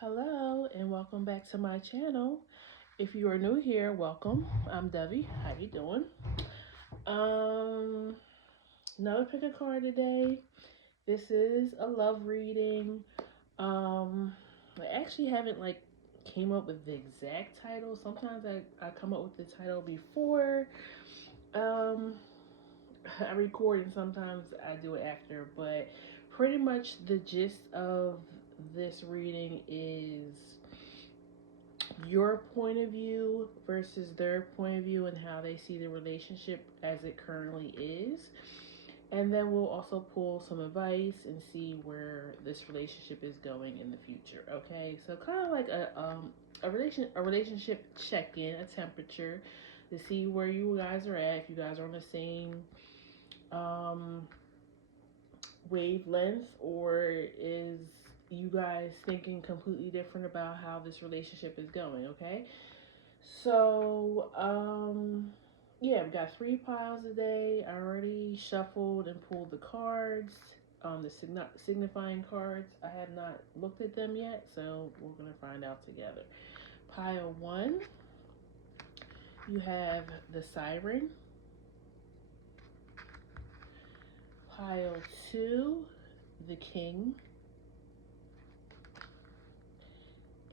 Hello and welcome back to my channel. If you are new here, welcome. I'm Debbie. How you doing? Um, Another pick a card today. This is a love reading. Um, I actually haven't came up with the exact title. Sometimes I come up with the title before um I record and sometimes I do it after, but pretty much the gist of this reading is your point of view versus their point of view and how they see the relationship as it currently is. And then we'll also pull some advice and see where this relationship is going in the future. Okay, so kind of like a relationship check in, a temperature to see where you guys are at. If you guys are on the same um, wavelength, or is you guys thinking completely different about how this relationship is going. Okay, so yeah, we got three piles today. I already shuffled and pulled the cards, the signifying cards. I have not looked at them yet, so we're gonna find out together. Pile one, you have the siren. Pile two, the king.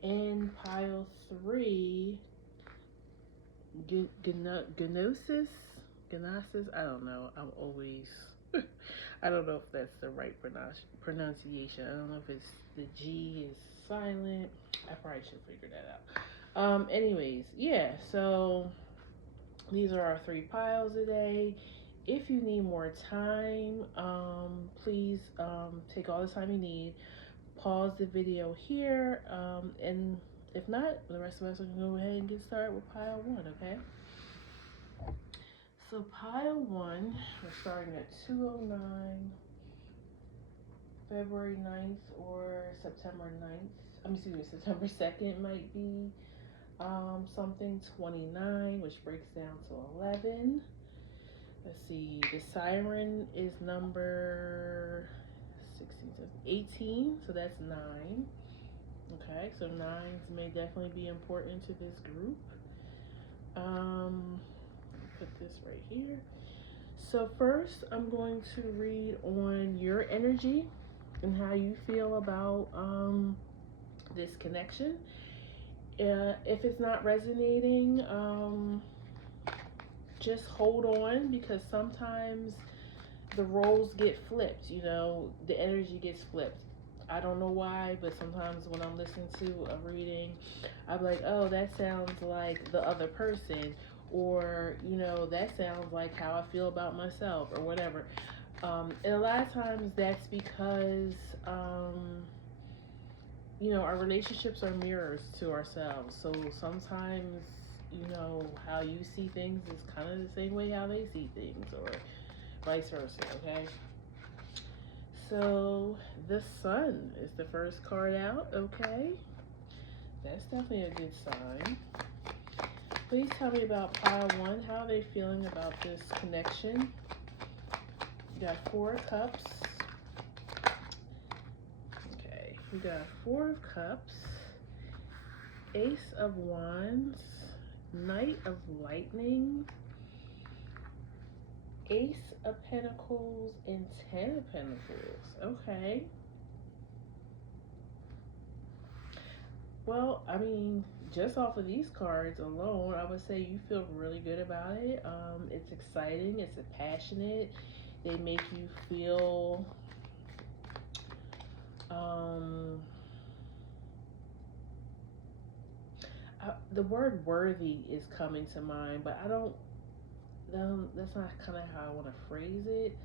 And pile three, Gnosis? Gnosis? I don't know. I'm always. I don't know if that's the right pronunciation. I don't know if it's the G is silent. I probably should figure that out. Anyways, yeah, so these are our three piles today. If you need more time, please take all the time you need. Pause the video here, and if not, the rest of us are going to go ahead and get started with pile one, okay? So pile one, we're starting at 2:09, February 9th or September 9th. Excuse me, September 2nd might be something 29, which breaks down to 11. Let's see, the siren is number 16, 18, so that's 9. Okay, so nines may definitely be important to this group. Put this right here. So first, I'm going to read on your energy and how you feel about this connection. If it's not resonating, just hold on, because sometimes the roles get flipped. You know, the energy gets flipped. I don't know why, but sometimes when I'm listening to a reading, I'm like, oh, that sounds like the other person, or, you know, that sounds like how I feel about myself, or whatever. And a lot of times that's because, you know, our relationships are mirrors to ourselves. So sometimes, you know, how you see things is kind of the same way how they see things, or vice versa, okay? So the sun is the first card out, okay? That's definitely a good sign. Please tell me about pile one. How are they feeling about this connection? You got Four of Cups. Okay, we got Four of Cups, Ace of Wands, Knight of Lightning, Ace of Pentacles, and Ten of Pentacles. Okay. Well, I mean, just off of these cards alone, I would say you feel really good about it. It's exciting. It's passionate. They make you feel the word worthy is coming to mind, but I don't. That's not kind of how I want to phrase it.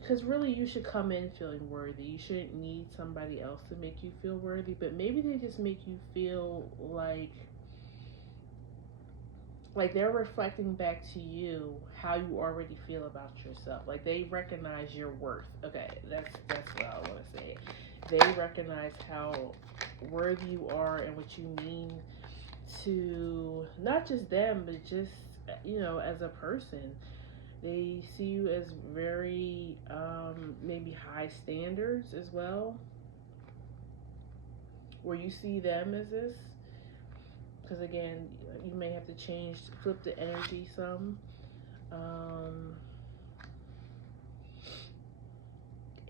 Because really, you should come in feeling worthy. You shouldn't need somebody else to make you feel worthy, but maybe they just make you feel like they're reflecting back to you how you already feel about yourself. Like they recognize your worth. Okay, that's what I want to say. They recognize how worthy you are and what you mean to not just them, but just, you know, as a person. They see you as very maybe high standards as well. where you see them as this, because again, you may have to change, flip the energy some. Um,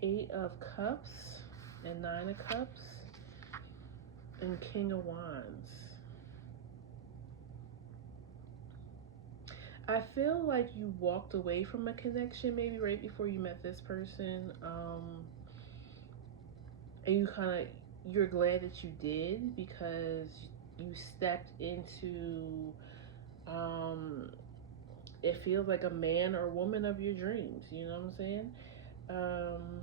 Eight of Cups and Nine of Cups and King of Wands. I feel like you walked away from a connection maybe right before you met this person, and you're glad that you did, because you stepped into, um, it feels like a man or woman of your dreams. You know what I'm saying? Um,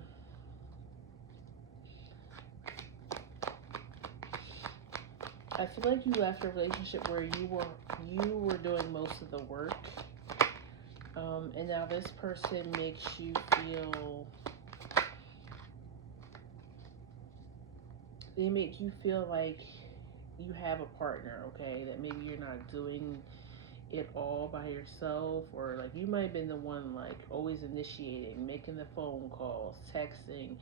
I feel like you left a relationship where you were doing most of the work, and now this person makes you feel. They make you feel like you have a partner, okay? That maybe you're not doing it all by yourself, or like you might have been the one like always initiating, making the phone calls, texting,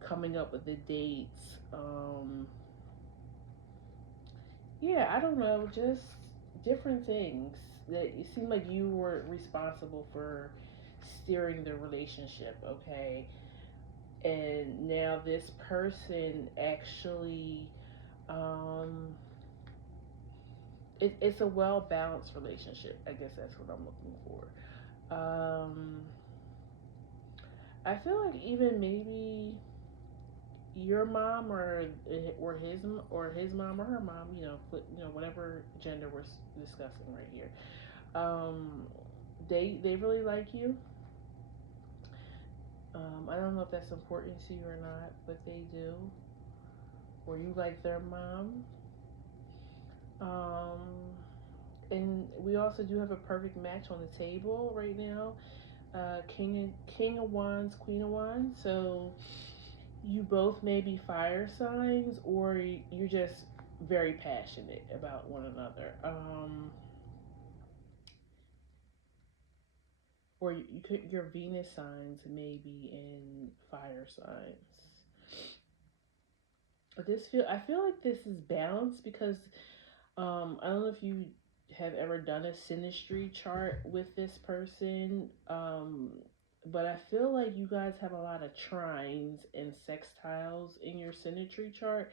coming up with the dates. Yeah, I don't know, just different things that it seemed like you were responsible for steering the relationship, okay? And now this person actually, um, it's a well balanced relationship. I guess that's what I'm looking for. I feel like even maybe your mom or his mom or her mom, whatever gender we're discussing right here. Um, they really like you. I don't know if that's important to you or not, but they do. Or you like their mom. Um, and we also do have a perfect match on the table right now. King of Wands, Queen of Wands. So you both may be fire signs, or you're just very passionate about one another. Or your Venus signs may be in fire signs. I feel like this is balanced because I don't know if you have ever done a synastry chart with this person, but I feel like you guys have a lot of trines and sextiles in your synastry chart.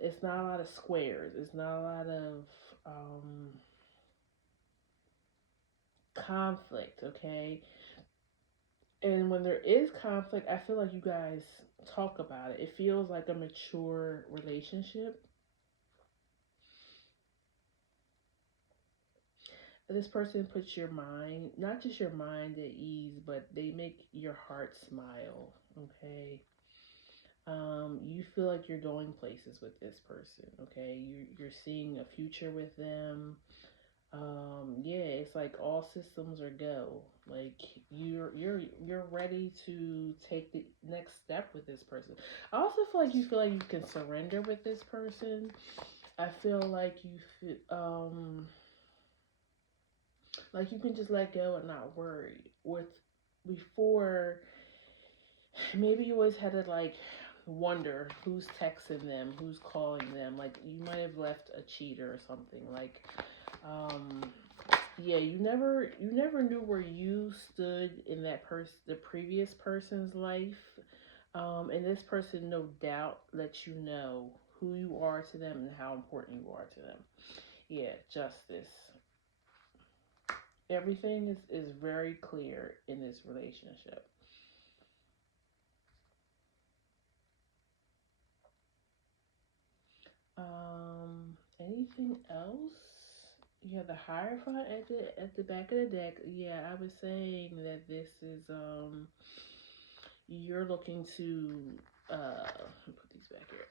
It's not a lot of squares. It's not a lot of conflict, okay? And when there is conflict, I feel like you guys talk about it. It feels like a mature relationship. This person puts your mind, not just your mind at ease, but they make your heart smile, okay? You feel like you're going places with this person, okay? You're seeing a future with them. Yeah, it's like all systems are go. Like you're ready to take the next step with this person. I also feel like you can surrender with this person. I feel like you feel, like you can just let go and not worry. With before, maybe you always had to like wonder who's texting them, who's calling them. Like you might have left a cheater or something. Like, um, yeah, you never knew where you stood in the previous person's life. And this person, no doubt, lets you know who you are to them and how important you are to them. Yeah, justice. Everything is very clear in this relationship. Anything else? You have the Hierophant at the back of the deck. Yeah, I was saying that this is you're looking to put these back here.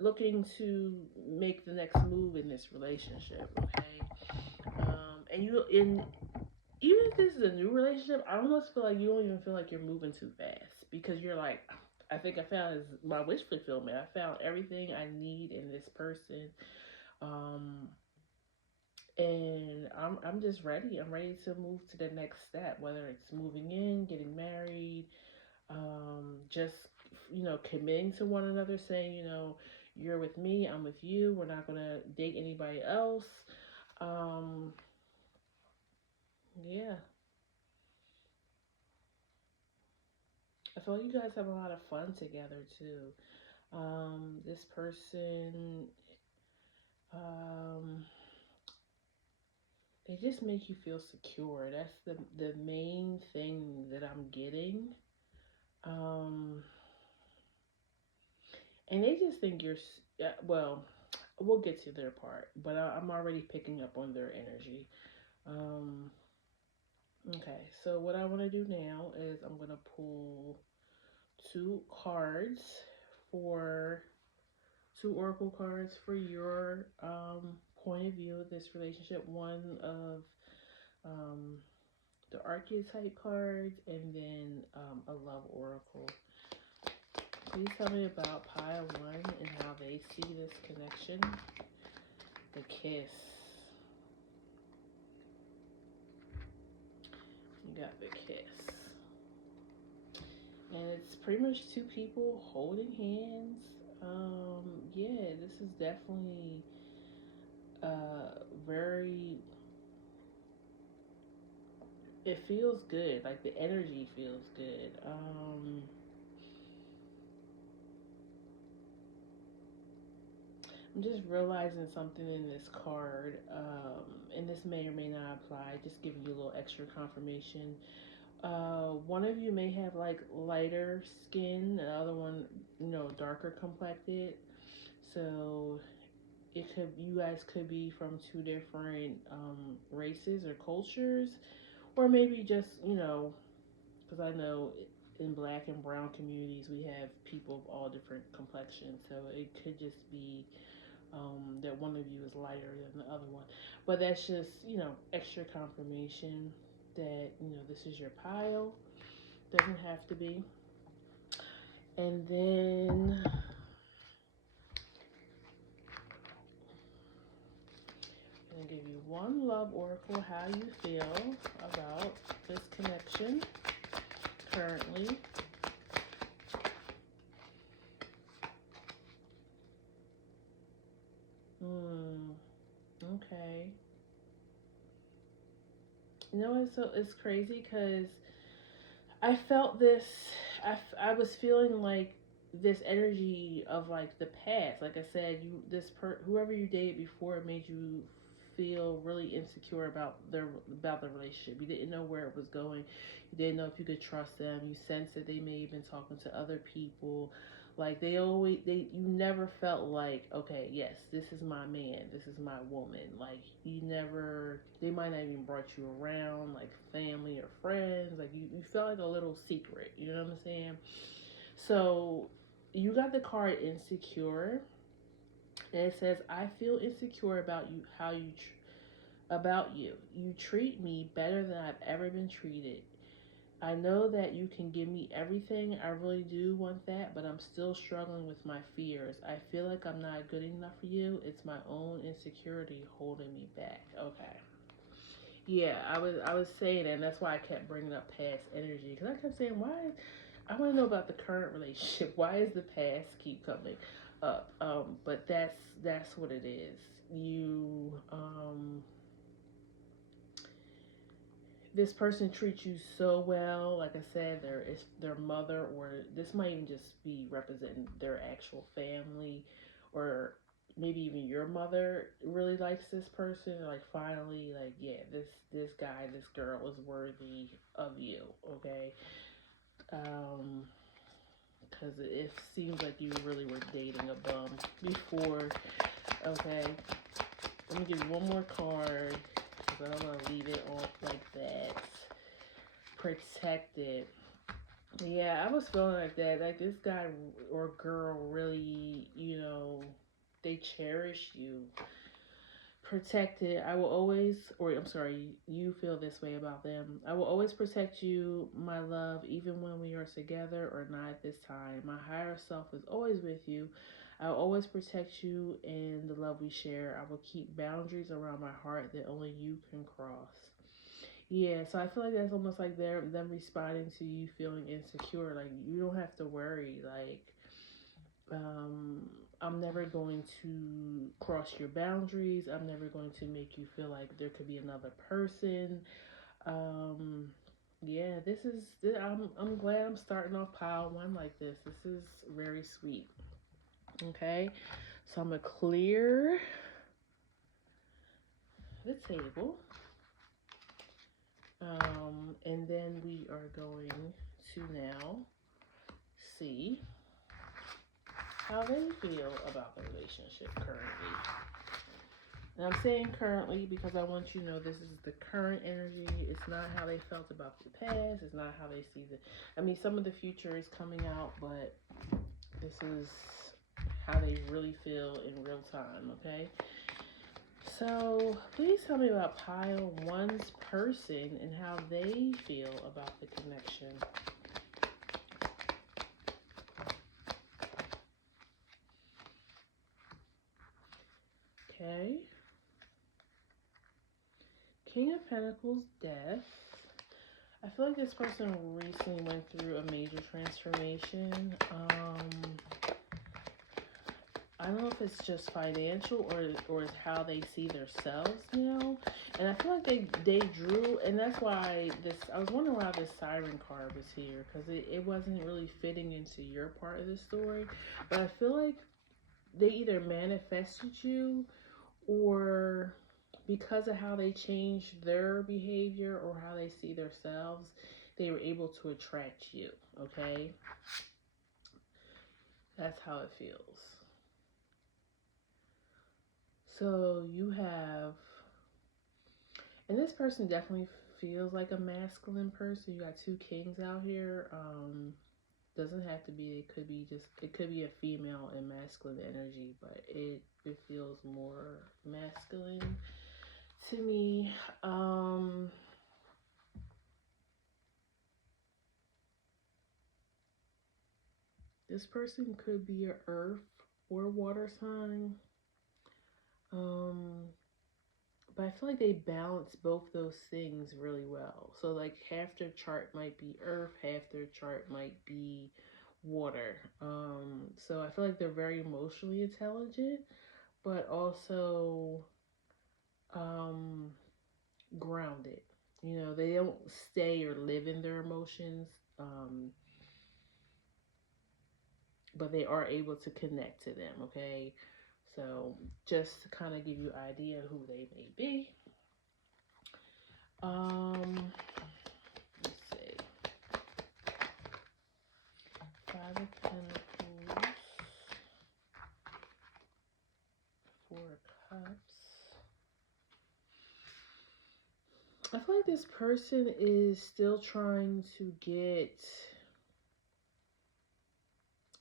Looking to make the next move in this relationship, okay? And you in even if this is a new relationship, I almost feel like you don't even feel like you're moving too fast, because you're like, I think I found my wish fulfillment. I found everything I need in this person. Um, and I'm just ready. I'm ready to move to the next step, whether it's moving in, getting married, just committing to one another, saying You're with me, I'm with you. We're not gonna date anybody else. Um, yeah, I feel like you guys have a lot of fun together too. This person, um, they just make you feel secure. That's the main thing that I'm getting. Um, and they just think you're well. We'll get to their part, but I'm already picking up on their energy. Um, okay, so what I want to do now is I'm gonna pull two cards for two oracle cards for your point of view of this relationship. One of um, the archetype cards, and then a love oracle. Please tell me about pile one and how they see this connection. The kiss. You got the kiss. And it's pretty much two people holding hands. Yeah, this is definitely very, it feels good. Like the energy feels good. I'm just realizing something in this card, and this may or may not apply. Just giving you a little extra confirmation. One of you may have like lighter skin, the other one, darker complected. So it could, you guys could be from two different races or cultures, or maybe just because I know in black and brown communities we have people of all different complexions. So it could just be that one of you is lighter than the other one. But that's just, extra confirmation that, this is your pile. Doesn't have to be. And then I'm going to give you one love oracle, how you feel about this connection currently. Okay. It's crazy because I felt this. I was feeling like this energy of like the past. Like I said, whoever you dated before made you feel really insecure about the relationship. You didn't know where it was going. You didn't know if you could trust them. You sensed that they may have been talking to other people. Like you never felt like, okay, yes, this is my man, this is my woman. Like you never, they might not even brought you around, like family or friends. Like you felt like a little secret. You know what I'm saying? So you got the card insecure, and it says, I feel insecure about you, about you. You treat me better than I've ever been treated. I know that you can give me everything. I really do want that, but I'm still struggling with my fears. I feel like I'm not good enough for you. It's my own insecurity holding me back. Okay. Yeah, I was saying that, and that's why I kept bringing up past energy, because I kept saying, why? I want to know about the current relationship. Why is the past keep coming up? But that's what it is. You this person treats you so well. Like I said, their mother, or this might even just be representing their actual family, or maybe even your mother really likes this person. Like finally, like yeah, this guy, this girl is worthy of you. Okay, um, because it seems like you really were dating a bum before. Okay, let me give you one more card because I don't want to leave it on like that. Protected. Yeah, I was feeling like that. Like this guy or girl really, they cherish you. Protected. I will always, or I'm sorry, you feel this way about them. I will always protect you, my love, even when we are together or not at this time. My higher self is always with you. I will always protect you and the love we share. I will keep boundaries around my heart that only you can cross. Yeah, so I feel like that's almost like them responding to you feeling insecure. Like you don't have to worry. Like Um, I'm never going to cross your boundaries. I'm never going to make you feel like there could be another person. Um, yeah, I'm glad I'm starting off pile one like this. This is very sweet. Okay, so I'm gonna clear the table. And then we are going to now see how they feel about the relationship currently. And I'm saying currently because I want you to know this is the current energy. It's not how they felt about the past. It's not how they see the. I mean, some of the future is coming out, but this is how they really feel in real time, okay? So please tell me about pile one's person and how they feel about the connection. Okay. King of Pentacles, death. I feel like this person recently went through a major transformation. I don't know if it's just financial or it's how they see themselves now. And I feel like they drew, and that's why I was wondering why this siren card was here, because it wasn't really fitting into your part of the story. But I feel like they either manifested you, or because of how they changed their behavior or how they see themselves, they were able to attract you, okay? That's how it feels. So you have, and this person definitely feels like a masculine person. You got two kings out here. Doesn't have to be, it could be a female and masculine energy, but it feels more masculine to me. This person could be an earth or water sign. Um, but I feel like they balance both those things really well. So like half their chart might be earth, half their chart might be water. So I feel like they're very emotionally intelligent, but also um, grounded. You know, they don't stay or live in their emotions, but they are able to connect to them, okay? So just to kind of give you an idea of who they may be. Let's see. Five of Pentacles, Four of Cups. I feel like this person is still trying to get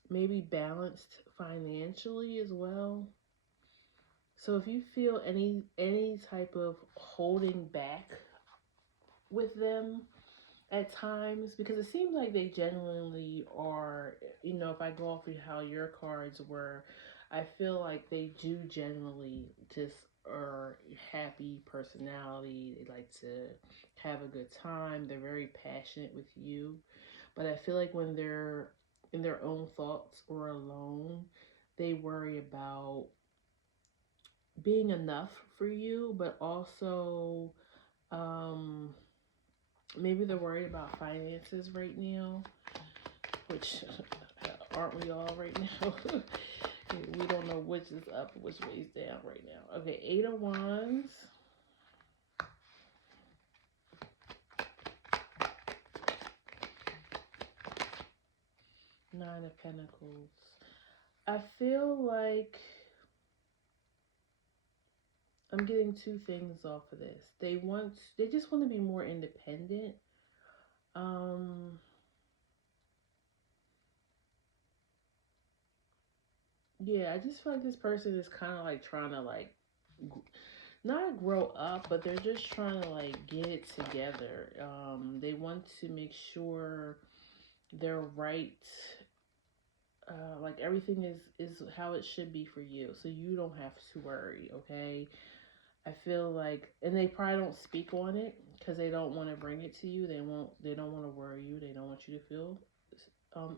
maybe balanced financially as well. So if you feel any type of holding back with them at times, because it seems like they genuinely are, you know, if I go off of how your cards were, I feel like they do generally just are happy personality. They like to have a good time. They're very passionate with you. But I feel like when they're in their own thoughts or alone, they worry about being enough for you, but also um, maybe they're worried about finances right now, which aren't we all right now? We don't know which is up, which way is down right now. Okay, Eight of Wands. Nine of Pentacles. I feel like I'm getting two things off of this. They just want to be more independent. Yeah, I just feel like this person is kind of like trying to like not grow up, but they're just trying to like get it together. They want to make sure they're right. Like everything is how it should be for you, so you don't have to worry. Okay, I feel like, and they probably don't speak on it because they don't want to bring it to you. They don't want to worry you. They don't want you to feel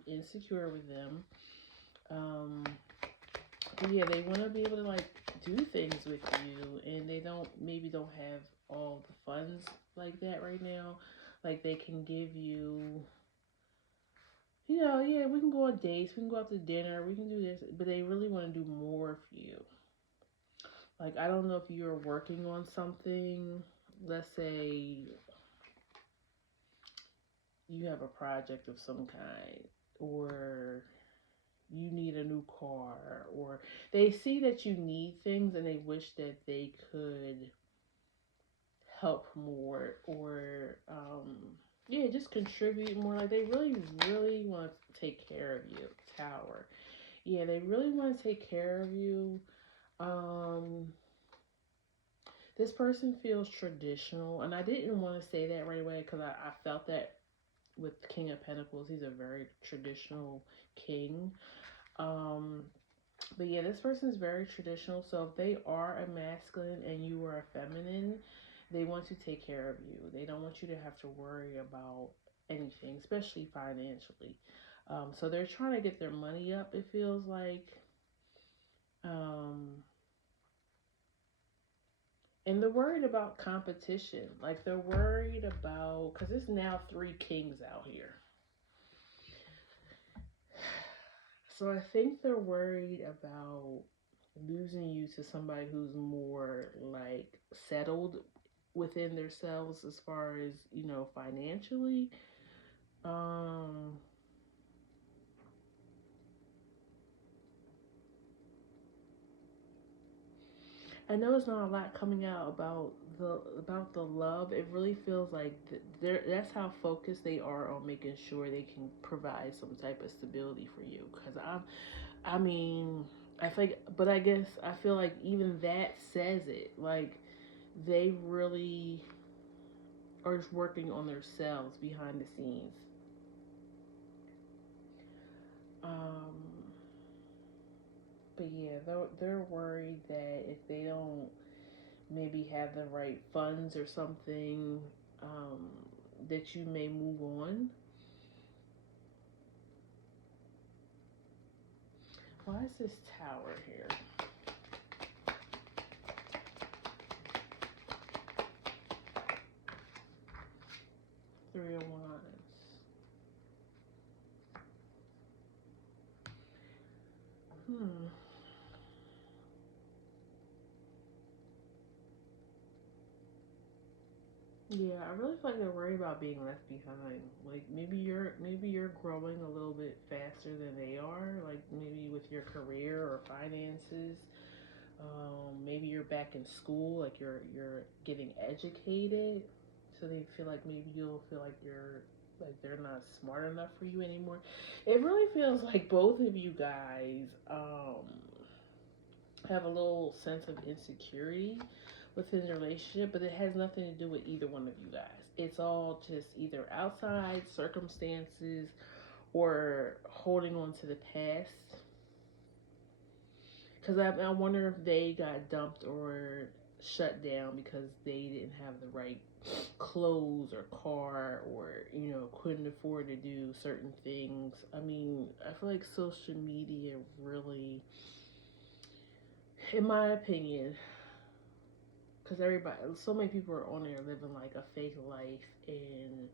insecure with them. Um, but yeah, they want to be able to like do things with you, and they don't have all the funds like that right now. Like they can give you, yeah, we can go on dates, we can go out to dinner, we can do this, but they really want to do more for you. Like I don't know if you're working on something. Let's say you have a project of some kind, or you need a new car, or they see that you need things and they wish that they could help more, or yeah, just contribute more. Like they really want to take care of you. Tower. Yeah, they really want to take care of you. um this person feels traditional, and I didn't want to say that right away because I felt that with King of Pentacles, he's a very traditional king. um But yeah, this person is very traditional. So if they are a masculine and you are a feminine, they want to take care of you. They don't want you to have to worry about anything, especially financially. So they're trying to get their money up, it feels like. Um, and they're worried about competition. Like they're worried about, because there's now three kings out here. So I think they're worried about losing you to somebody who's more like settled within themselves as far as, financially. Um I know it's not a lot coming out about the love. It really feels like that's how focused they are on making sure they can provide some type of stability for you. Because I mean, I think, but I guess I feel like even that says it. Like they really are just working on themselves behind the scenes. Um, but yeah, they're worried that if they don't maybe have the right funds or something, um, that you may move on. Why is this tower here? Three of Wands. Hmm. Yeah, I really feel like they're worried about being left behind. Like maybe you're growing a little bit faster than they are. Like maybe with your career or finances. Maybe you're back in school. Like you're getting educated. So they feel like maybe you'll feel like they're not smart enough for you anymore. It really feels like both of you guys have a little sense of insecurity within the relationship, but it has nothing to do with either one of you guys. It's all just either outside circumstances or holding on to the past. Because I wonder if they got dumped or shut down because they didn't have the right clothes or car, or couldn't afford to do certain things. I mean, I feel like social media really, in my opinion, because everybody, so many people are on there living like a fake life, and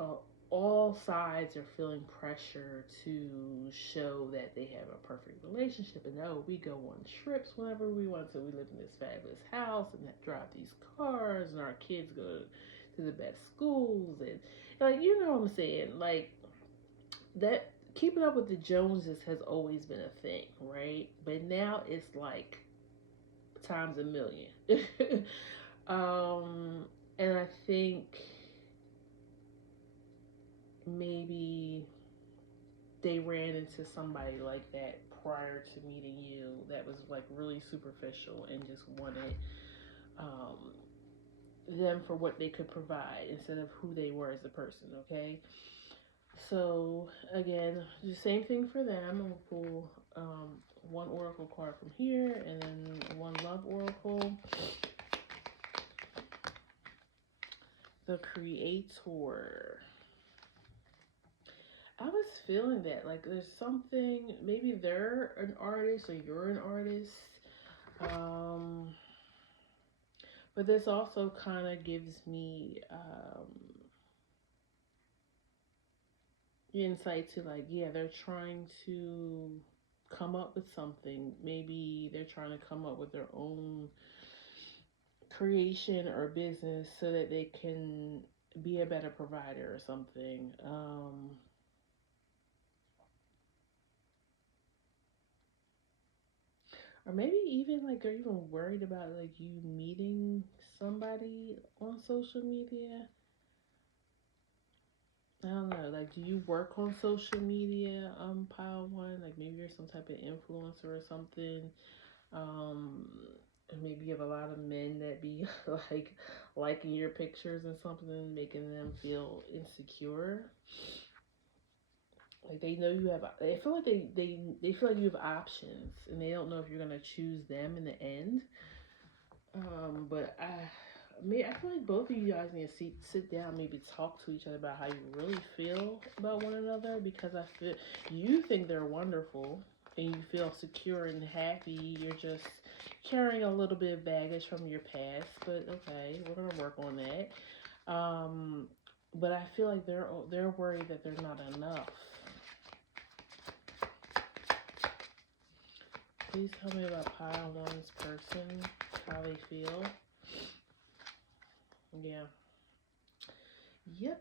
uh, all sides are feeling pressure to show that they have a perfect relationship, and we go on trips whenever we want to. We live in this fabulous house and drive these cars, and our kids go to the best schools, and like what I'm saying, like that. Keeping up with the Joneses has always been a thing, right? But now it's like times a million. um, and I think maybe they ran into somebody like that prior to meeting you that was like really superficial and just wanted um, them for what they could provide instead of who they were as a person. Okay, so again, the same thing for them. I'm gonna pull one oracle card from here and then one love oracle. The Creator. I was feeling that. Like there's something, maybe they're an artist or you're an artist. Um, but this also kind of gives me insight to like, yeah, they're trying to come up with something. Maybe they're trying to come up with their own creation or business so that they can be a better provider or something. Or maybe even like they're even worried about like you meeting somebody on social media. I don't know. Like, do you work on social media, Pile One? Like, maybe you're some type of influencer or something. Um, and maybe you have a lot of men that be like liking your pictures and something, making them feel insecure. Like they know you have. They feel like they feel like you have options, and they don't know if you're gonna choose them in the end. But I feel like both of you guys need to sit down, maybe talk to each other about how you really feel about one another. Because I feel you think they're wonderful, and you feel secure and happy. You're just carrying a little bit of baggage from your past. But okay, we're gonna work on that. But I feel like they're worried that they're not enough. Please tell me about pile one's person, how they feel. Yeah. Yep.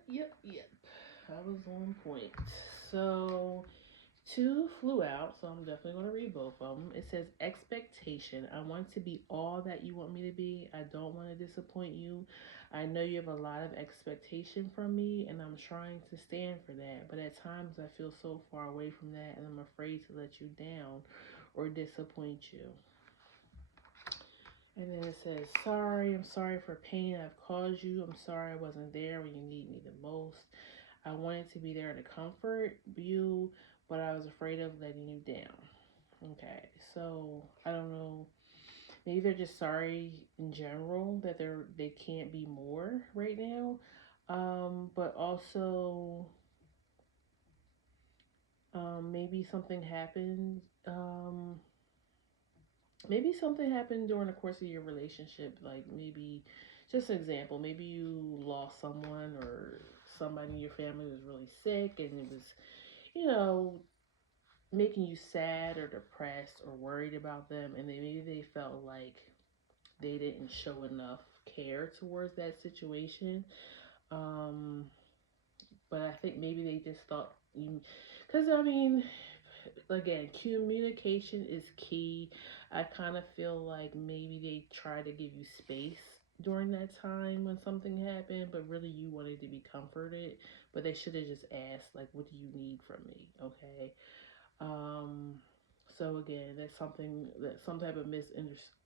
I was on point. So, two flew out, so I'm definitely going to read both of them. It says, expectation. I want to be all that you want me to be. I don't want to disappoint you. I know you have a lot of expectation from me, and I'm trying to stand for that. But at times, I feel so far away from that, and I'm afraid to let you down or disappoint you. And then it says, sorry, I'm sorry for pain I've caused you. I'm sorry I wasn't there when you need me the most. I wanted to be there to comfort you, but I was afraid of letting you down. Okay, so I don't know. Maybe they're just sorry in general that they can't be more right now. But also maybe something happened. Maybe something happened during the course of your relationship. Like maybe, just an example. Maybe you lost someone or somebody in your family was really sick, and it was, you know, making you sad or depressed or worried about them, and then maybe they felt like they didn't show enough care towards that situation. Um, but I think maybe they just thought you, because I mean, again, communication is key. I kind of feel like maybe they try to give you space during that time when something happened, but really you wanted to be comforted. But they should have just asked, like, what do you need from me? Okay. Um, so again, that's something that some type of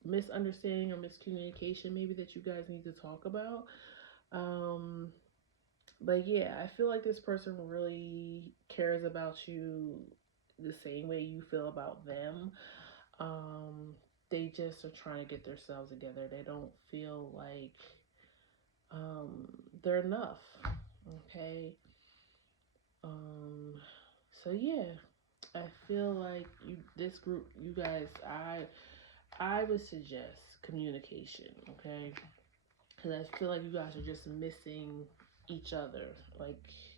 misunderstanding or miscommunication maybe that you guys need to talk about. Um, but yeah, I feel like this person really cares about you the same way you feel about them. Um, they just are trying to get themselves together. They don't feel like um, they're enough. Okay. Um, so yeah, I feel like this group, you guys, I would suggest communication, okay? Because I feel like you guys are just missing each other. Like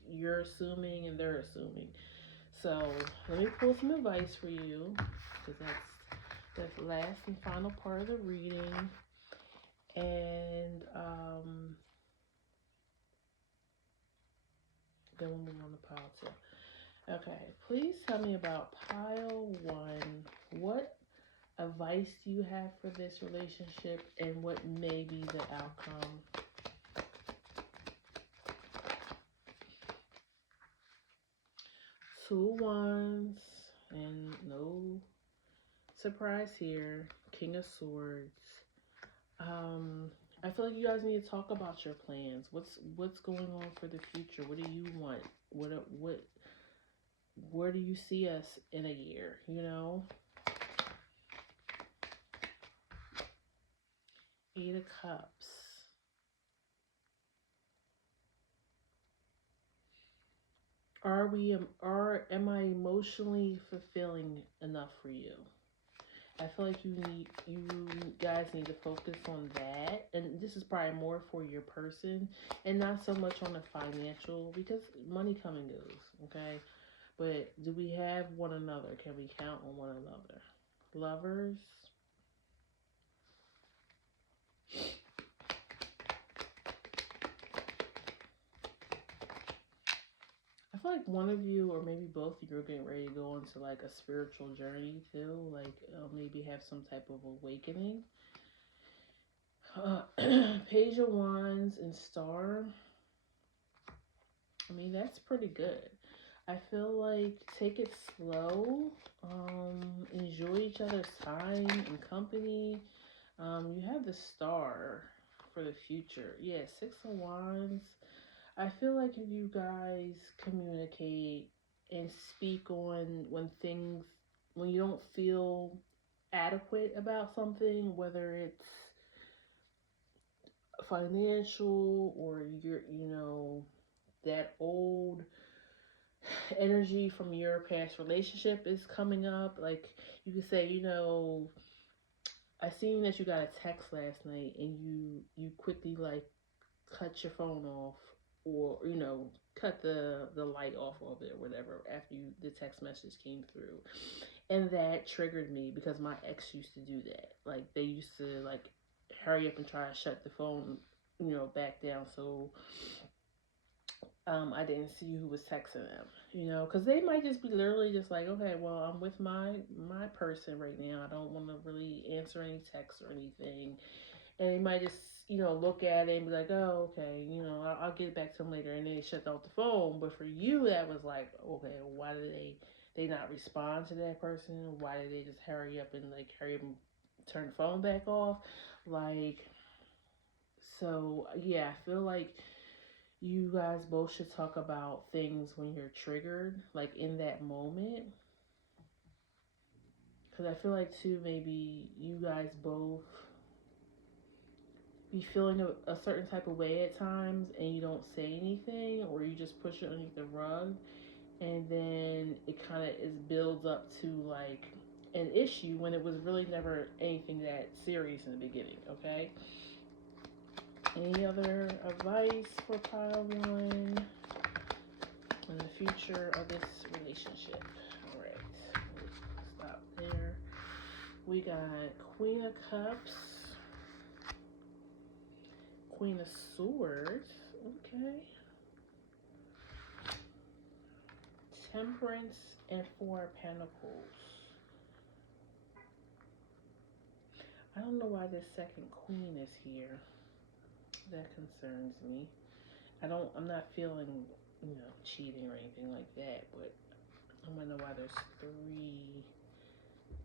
you're assuming and they're assuming. So let me pull some advice for you, because that's the last and final part of the reading, and then we'll move on to pile two. Okay, please tell me about pile one. What advice do you have for this relationship, and what may be the outcome? Two wands, and no surprise here. King of Swords. Um, I feel like you guys need to talk about your plans. What's going on for the future? What do you want? What where do you see us in a year? You know, Eight of Cups. am I emotionally fulfilling enough for you? I feel like you guys need to focus on that, and this is probably more for your person, and not so much on the financial because money come and goes. Okay, but do we have one another? Can we count on one another? Lovers. I feel like one of you, or maybe both of you, are getting ready to go into like a spiritual journey too. Like maybe have some type of awakening. Page of Wands and Star. I mean, that's pretty good. I feel like take it slow. Enjoy each other's time and company. You have the Star for the future. Yeah, Six of Wands. I feel like if you guys communicate and speak on when you don't feel adequate about something, whether it's financial or that old energy from your past relationship is coming up. Like you could say, I seen that you got a text last night and you quickly like cut your phone off, or cut the light off of it or whatever after the text message came through, and that triggered me because my ex used to do that. Like they used to like hurry up and try to shut the phone back down, so I didn't see who was texting them, because they might just be literally just like, okay, well, I'm with my person right now. I don't want to really answer any texts or anything, and they might just look at it and be like, oh, okay, I'll get back to them later, and then they shut off the phone. But for you, that was like, okay, why did they not respond to that person? Why did they just hurry up and like hurry up and turn the phone back off? Like, so yeah, I feel like you guys both should talk about things when you're triggered, like in that moment. Because I feel like, too, maybe you guys both be feeling a certain type of way at times and you don't say anything, or you just push it underneath the rug, and then it kind of is builds up to like an issue when it was really never anything that serious in the beginning. Okay, any other advice for pile one in the future of this relationship? All right, stop there. We got Queen of Cups, Queen of Swords. Okay. Temperance and Four of Pentacles. I don't know why this second queen is here. That concerns me. I'm not feeling, cheating or anything like that, but I want to know why there's three.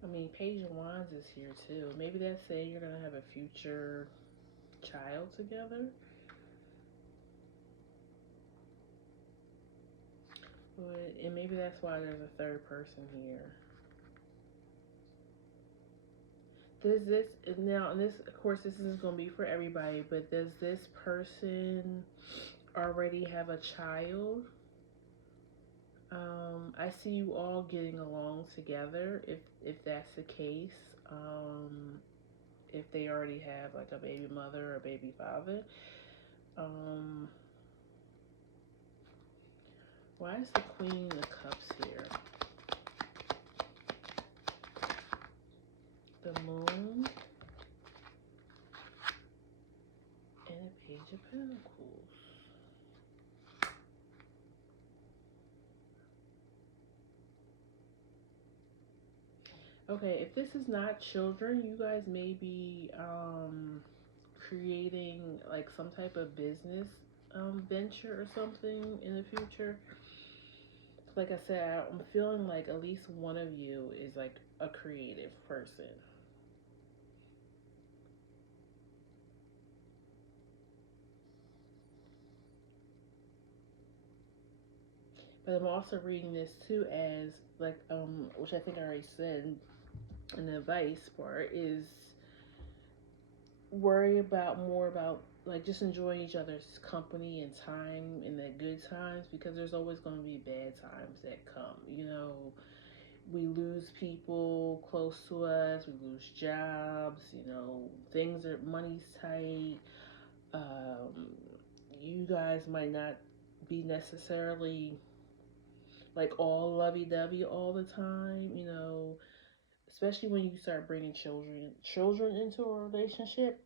I mean, Page of Wands is here too. Maybe that's saying you're going to have a future child together. And maybe that's why there's a third person here. Does this now, and this, of course, this is going to be for everybody, but does this person already have a child? I see you all getting along together. If that's the case, if they already have like a baby mother or a baby father. Why is the Queen of Cups here? The Moon and a Page of Pentacles. Okay, if this is not children, you guys may be creating like some type of business venture or something in the future. Like I said, I'm feeling like at least one of you is like a creative person. But I'm also reading this too as like which I think I already said in the advice part is worry about more about like just enjoying each other's company and time in the good times, because there's always going to be bad times that come. You know, we lose people close to us, we lose jobs, you know, things are, money's tight. Um, you guys might not be necessarily like all lovey dovey all the time, you know, especially when you start bringing children into a relationship.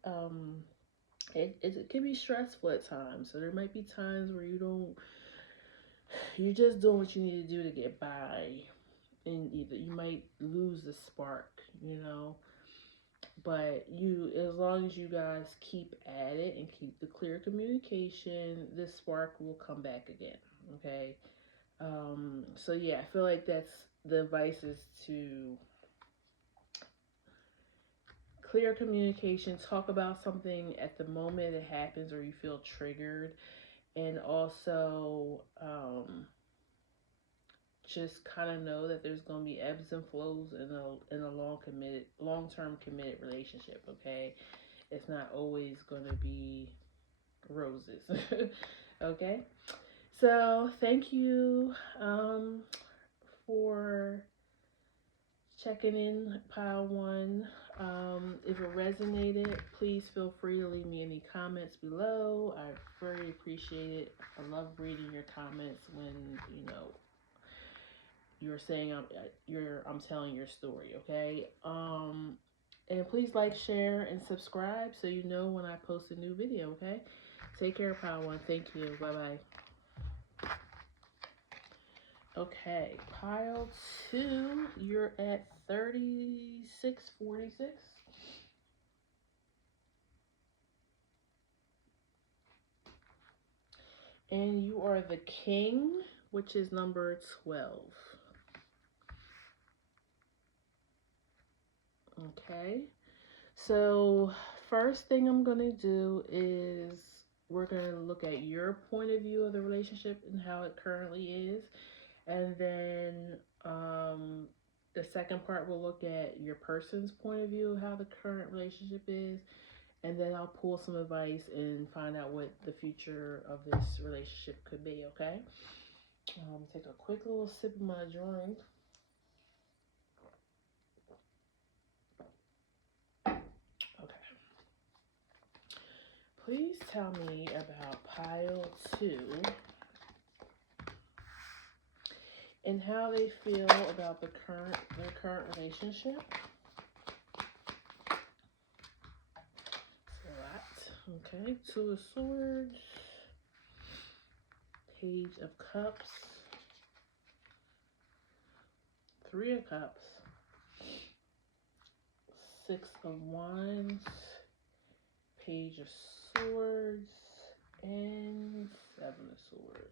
It can be stressful at times. So there might be times where you're just doing what you need to do to get by, and either you might lose the spark, you know. But as long as you guys keep at it and keep the clear communication, this spark will come back again. Okay. So yeah, I feel like that's the advice is to clear communication, talk about something at the moment it happens or you feel triggered, and also just kind of know that there's going to be ebbs and flows in a long term committed relationship. Okay, it's not always going to be roses. Okay, so thank you for checking in, pile one. If it resonated, please feel free to leave me any comments below. I very appreciate it. I love reading your comments when you're saying I'm telling your story. Okay. And please like, share, and subscribe so you know when I post a new video. Okay. Take care, pile one. Thank you. Bye bye. Okay, pile two, you're at 3646. And you are the king, which is number 12. Okay, so first thing I'm going to do is we're going to look at your point of view of the relationship and how it currently is. And then the second part, we'll look at your person's point of view of how the current relationship is. And then I'll pull some advice and find out what the future of this relationship could be, okay? Take a quick little sip of my drink. Okay. Please tell me about pile two and how they feel about their current relationship. Okay, Two of Swords, Page of Cups, Three of Cups, Six of Wands, Page of Swords, and Seven of Swords.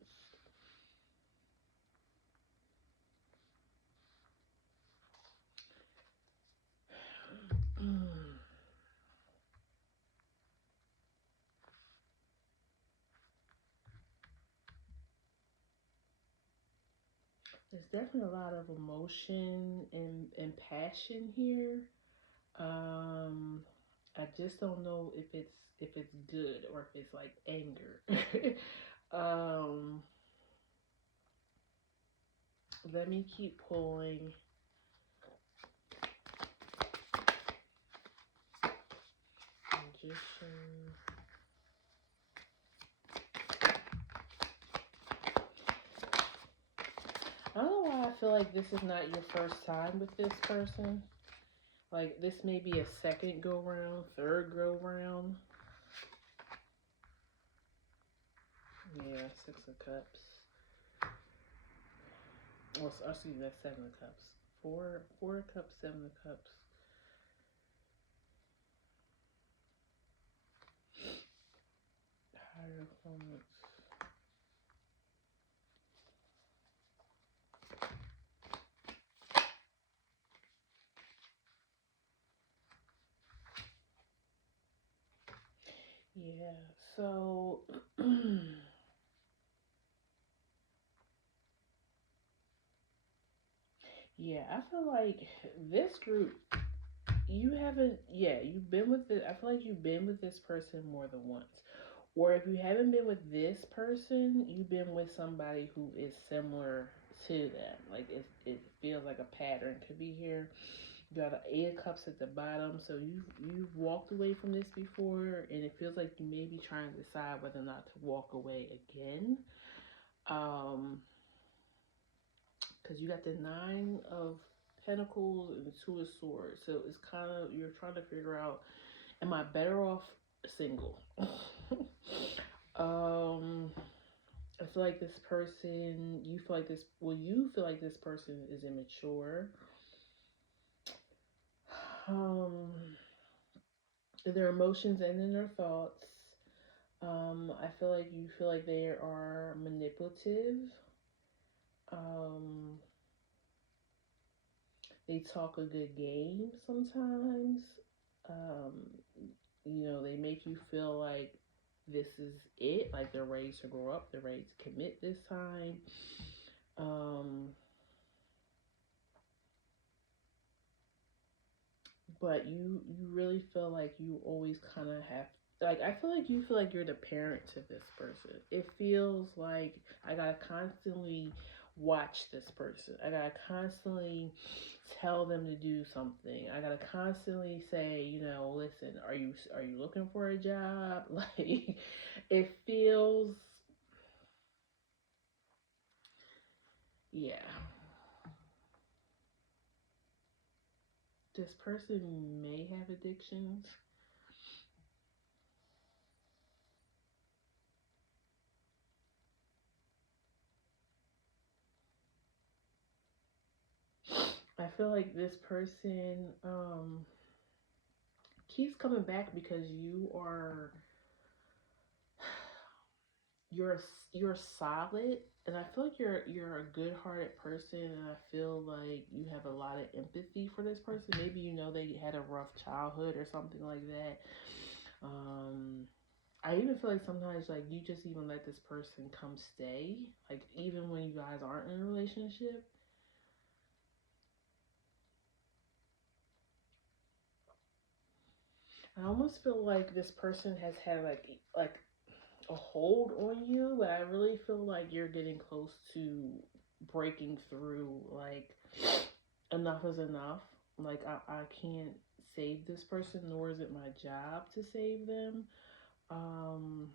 There's definitely a lot of emotion and passion here. I just don't know if it's good or if it's like anger. um, Let me keep pulling. Magician. I don't know why I feel like this is not your first time with this person. Like, this may be a second go round, third go round. Yeah, Six of Cups. Well, excuse me, that's Seven of Cups. Four of Cups, Seven of Cups. Hierophant. Yeah, so yeah, I feel like this group, you've been with it. I feel like you've been with this person more than once, Or if you haven't been with this person, you've been with somebody who is similar to them. Like it feels like a pattern could be here. You got an Eight of Cups at the bottom, so you've walked away from this before, and it feels like you may be trying to decide whether or not to walk away again. Um, because you got the Nine of Pentacles and the Two of Swords, so it's kind of you're trying to figure out, am I better off single? um, I feel like this person, you feel like this, well, you feel like this person is immature. Um, their emotions and in their thoughts. I feel like you feel like they are manipulative. Um, they talk a good game sometimes. Um, they make you feel like this is it, like they're ready to grow up, they're ready to commit this time. Um, but you really feel like you always kind of have, like, I feel like you feel like you're the parent to this person. It feels like I gotta constantly watch this person. I gotta constantly tell them to do something. I gotta constantly say, listen, are you looking for a job? Like, it feels, yeah. This person may have addictions. I feel like this person keeps coming back because you're you're solid, and I feel like you're a good-hearted person, and I feel like you have a lot of empathy for this person. Maybe they had a rough childhood or something like that. Um, I even feel like sometimes like you just even let this person come stay, like even when you guys aren't in a relationship. I almost feel like this person has had like a hold on you, but I really feel like you're getting close to breaking through. Like, enough is enough. Like, I can't save this person, nor is it my job to save them. Um,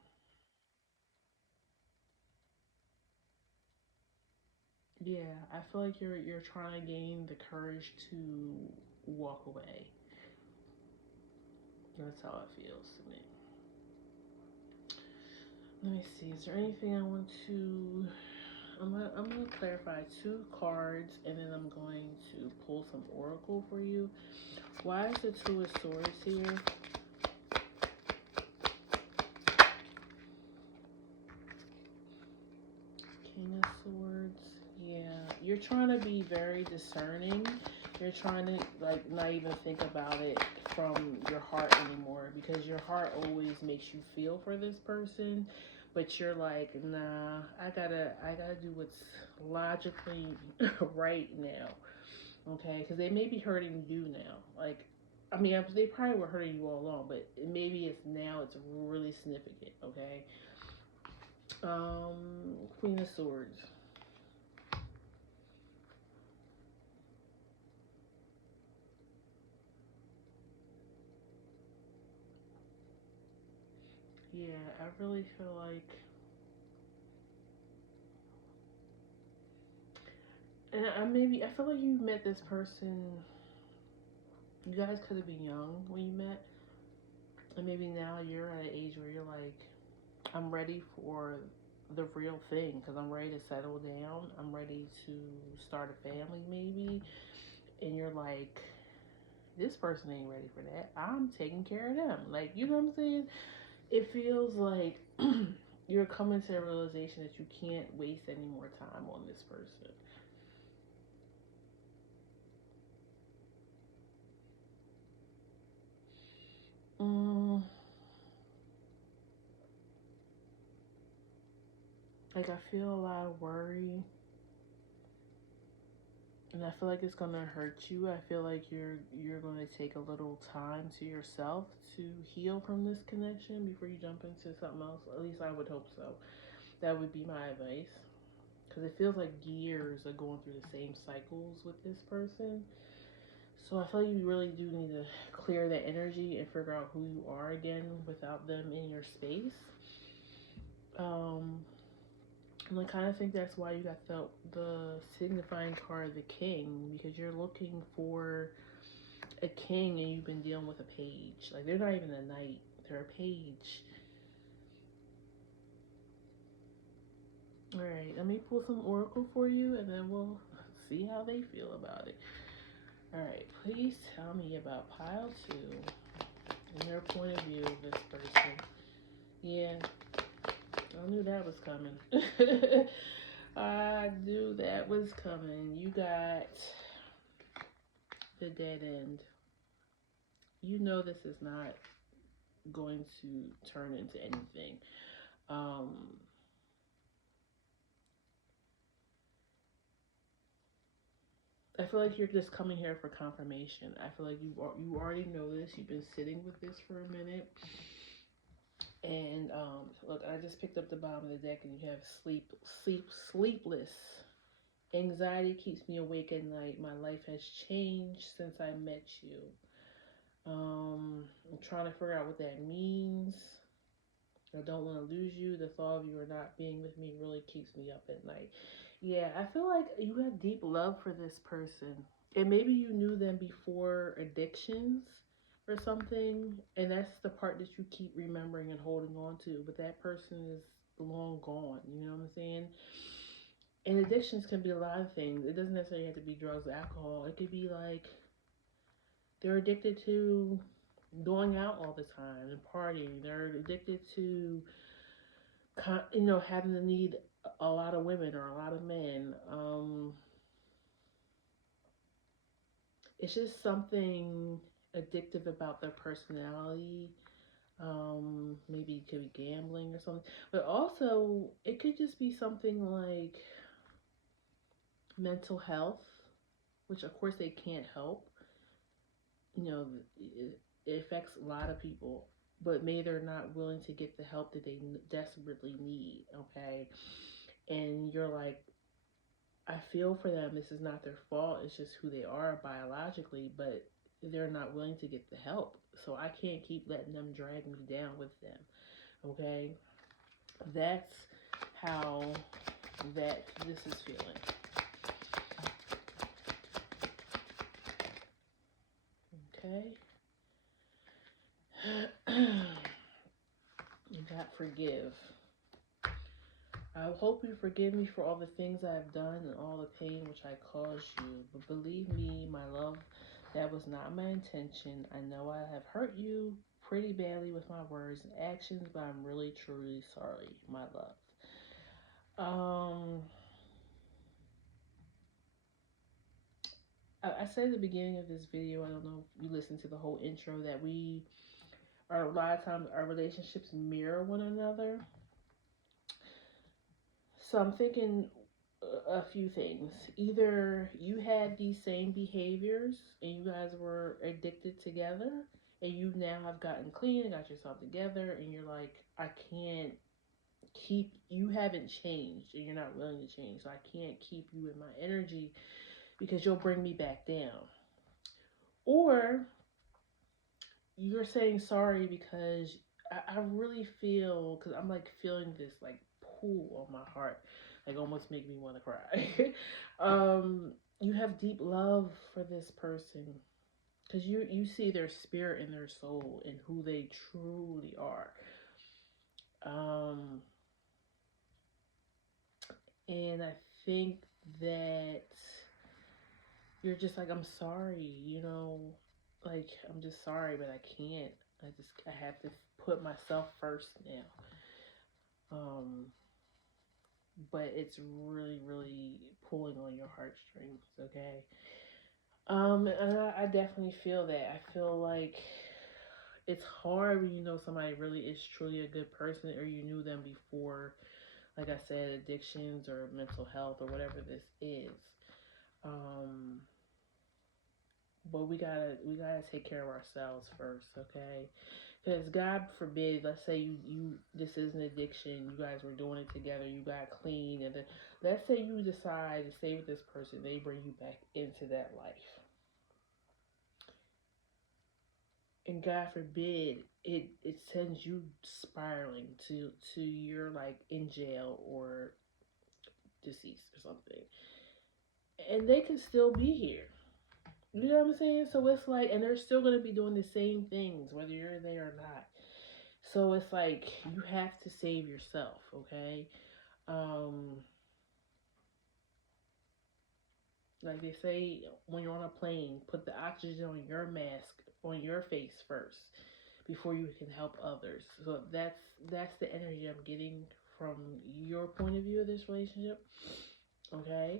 yeah, I feel like you're trying to gain the courage to walk away. That's how it feels to me. Let me see. Is there anything I want to? I'm gonna clarify two cards, and then I'm going to pull some oracle for you. Why is the Two of Swords here? King of Swords. Yeah, you're trying to be very discerning. You're trying to like not even think about it from your heart anymore, because your heart always makes you feel for this person, but you're like, nah, I gotta do what's logically right now. Okay, because they may be hurting you now. Like, I mean, they probably were hurting you all along, but maybe it's now it's really significant. Okay. Queen of Swords. Yeah, I really feel like, and I feel like you met this person. You guys could have been young when you met, and maybe now you're at an age where you're like, I'm ready for the real thing because I'm ready to settle down. I'm ready to start a family, maybe. And you're like, this person ain't ready for that. I'm taking care of them. Like, you know what I'm saying? It feels like you're coming to a realization that you can't waste any more time on this person. Mm, like, I feel a lot of worry. And I feel like it's gonna hurt you. I feel like you're gonna take a little time to yourself to heal from this connection before you jump into something else. At least I would hope so. That would be my advice. Because it feels like years are going through the same cycles with this person. So I feel like you really do need to clear that energy and figure out who you are again without them in your space. Um, and I kind of think that's why you got the signifying card, the king, because you're looking for a king and you've been dealing with a page. Like, they're not even a knight, they're a page. All right, let me pull some oracle for you and then we'll see how they feel about it. All right, please tell me about pile 2 and their point of view of this person. Yeah, I knew that was coming. I knew that was coming. You got the dead end. You know this is not going to turn into anything. I feel like you're just coming here for confirmation. I feel like you already know this. You've been sitting with this for a minute. And look, I just picked up the bottom of the deck, and you have sleepless. Anxiety keeps me awake at night. My life has changed since I met you. I'm trying to figure out what that means. I don't want to lose you. The thought of you or not being with me really keeps me up at night. Yeah, I feel like you have deep love for this person. And maybe you knew them before addictions or something. And that's the part that you keep remembering and holding on to. But that person is long gone. You know what I'm saying? And addictions can be a lot of things. It doesn't necessarily have to be drugs or alcohol. It could be like they're addicted to going out all the time and partying. They're addicted to, having to need a lot of women or a lot of men. It's just something addictive about their personality. Maybe it could be gambling or something, but also it could just be something like mental health, which of course they can't help. You know, it affects a lot of people, but maybe they're not willing to get the help that they desperately need. Okay, and you're like, I feel for them. This is not their fault. It's just who they are biologically, but they're not willing to get the help. So I can't keep letting them drag me down with them. Okay? That's how this is feeling. Okay? You got forgive. I hope you forgive me for all the things I have done and all the pain which I caused you. But believe me, my love, that was not my intention. I know I have hurt you pretty badly with my words and actions, but I'm really, truly sorry, my love. I said at the beginning of this video, I don't know if you listened to the whole intro, that we are a lot of times our relationships mirror one another. So I'm thinking a few things. Either you had these same behaviors and you guys were addicted together, and you now have gotten clean and got yourself together, and you're like, I can't keep, you haven't changed and you're not willing to change, so I can't keep you in my energy because you'll bring me back down. Or you're saying sorry because I really feel, because I'm like feeling this like pull on my heart, like almost make me want to cry. You have deep love for this person because you see their spirit and their soul and who they truly are. And I think that you're just like, I'm sorry, like, I'm just sorry, but I can't. I have to put myself first now. But it's really, really pulling on your heartstrings, okay? And I definitely feel that. I feel like it's hard when you know somebody really is truly a good person, or you knew them before, like I said, addictions or mental health or whatever this is. Um, but we gotta take care of ourselves first, okay? Because God forbid, let's say you this is an addiction. You guys were doing it together. You got clean, and then let's say you decide to stay with this person. They bring you back into that life, and God forbid it sends you spiraling to you're like in jail or deceased or something, and they can still be here. You know what I'm saying? So it's like, and they're still gonna be doing the same things whether you're there or not. So it's like you have to save yourself, okay? Um, like they say, when you're on a plane, put the oxygen on your mask on your face first before you can help others. So that's the energy I'm getting from your point of view of this relationship. Okay.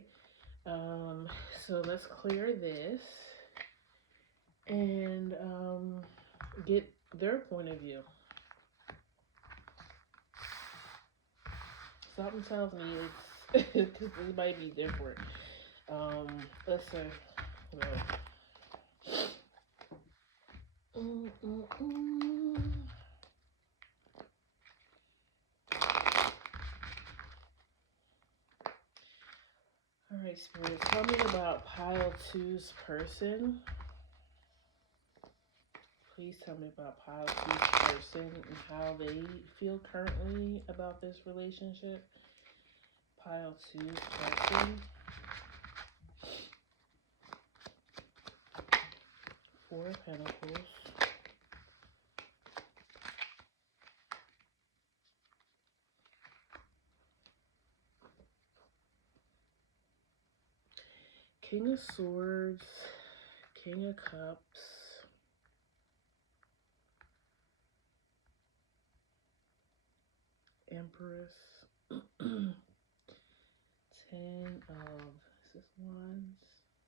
Um, so let's clear this and get their point of view. Something tells me it's because it might be different. Listen, no. Mm, mm, mm. All right, Spirit, tell me about pile two's person. Please tell me about pile two's person and how they feel currently about this relationship. Pile two's person. Four of Pentacles. King of Swords. King of Cups. Empress. 10 of, is this Wands?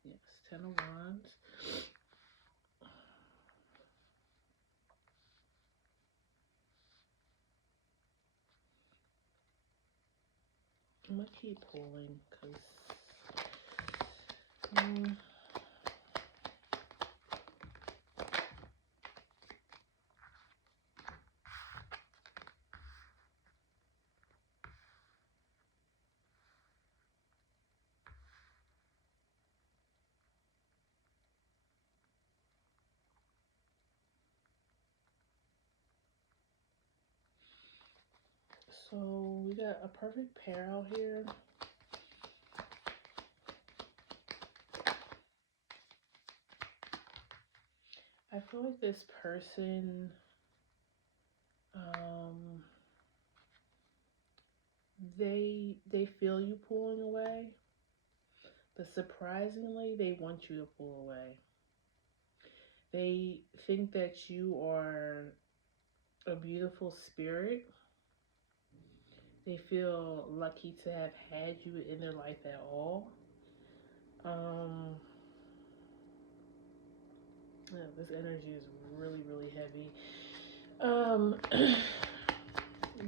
Yes, 10 of Wands. I'm going to keep pulling because so we got a perfect pair out here. I feel like this person, they feel you pulling away, but surprisingly, they want you to pull away. They think that you are a beautiful spirit. They feel lucky to have had you in their life at all. Um, yeah, this energy is really, really heavy.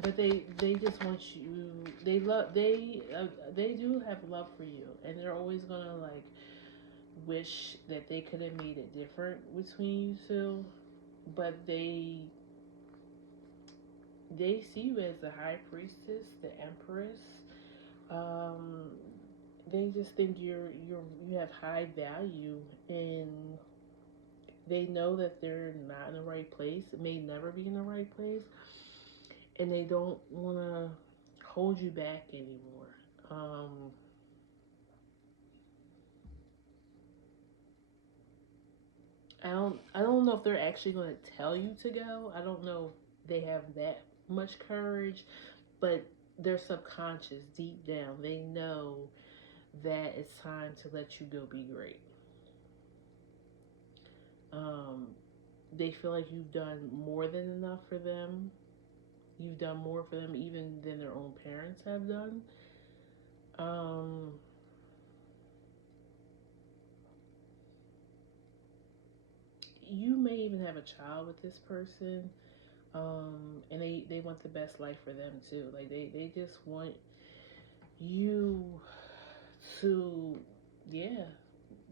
But they just want you. They do have love for you, and they're always gonna like wish that they could have made it different between you two. But they see you as the high priestess, the empress. Um, they just think you have high value, and they know that they're not in the right place, may never be in the right place, and they don't want to hold you back anymore. I don't know if they're actually going to tell you to go. I don't know if they have that much courage, but their subconscious deep down, they know that it's time to let you go be great. Um, they feel like you've done more than enough for them. You've done more for them even than their own parents have done. Um, you may even have a child with this person. And they want the best life for them too. Like they just want you to, yeah.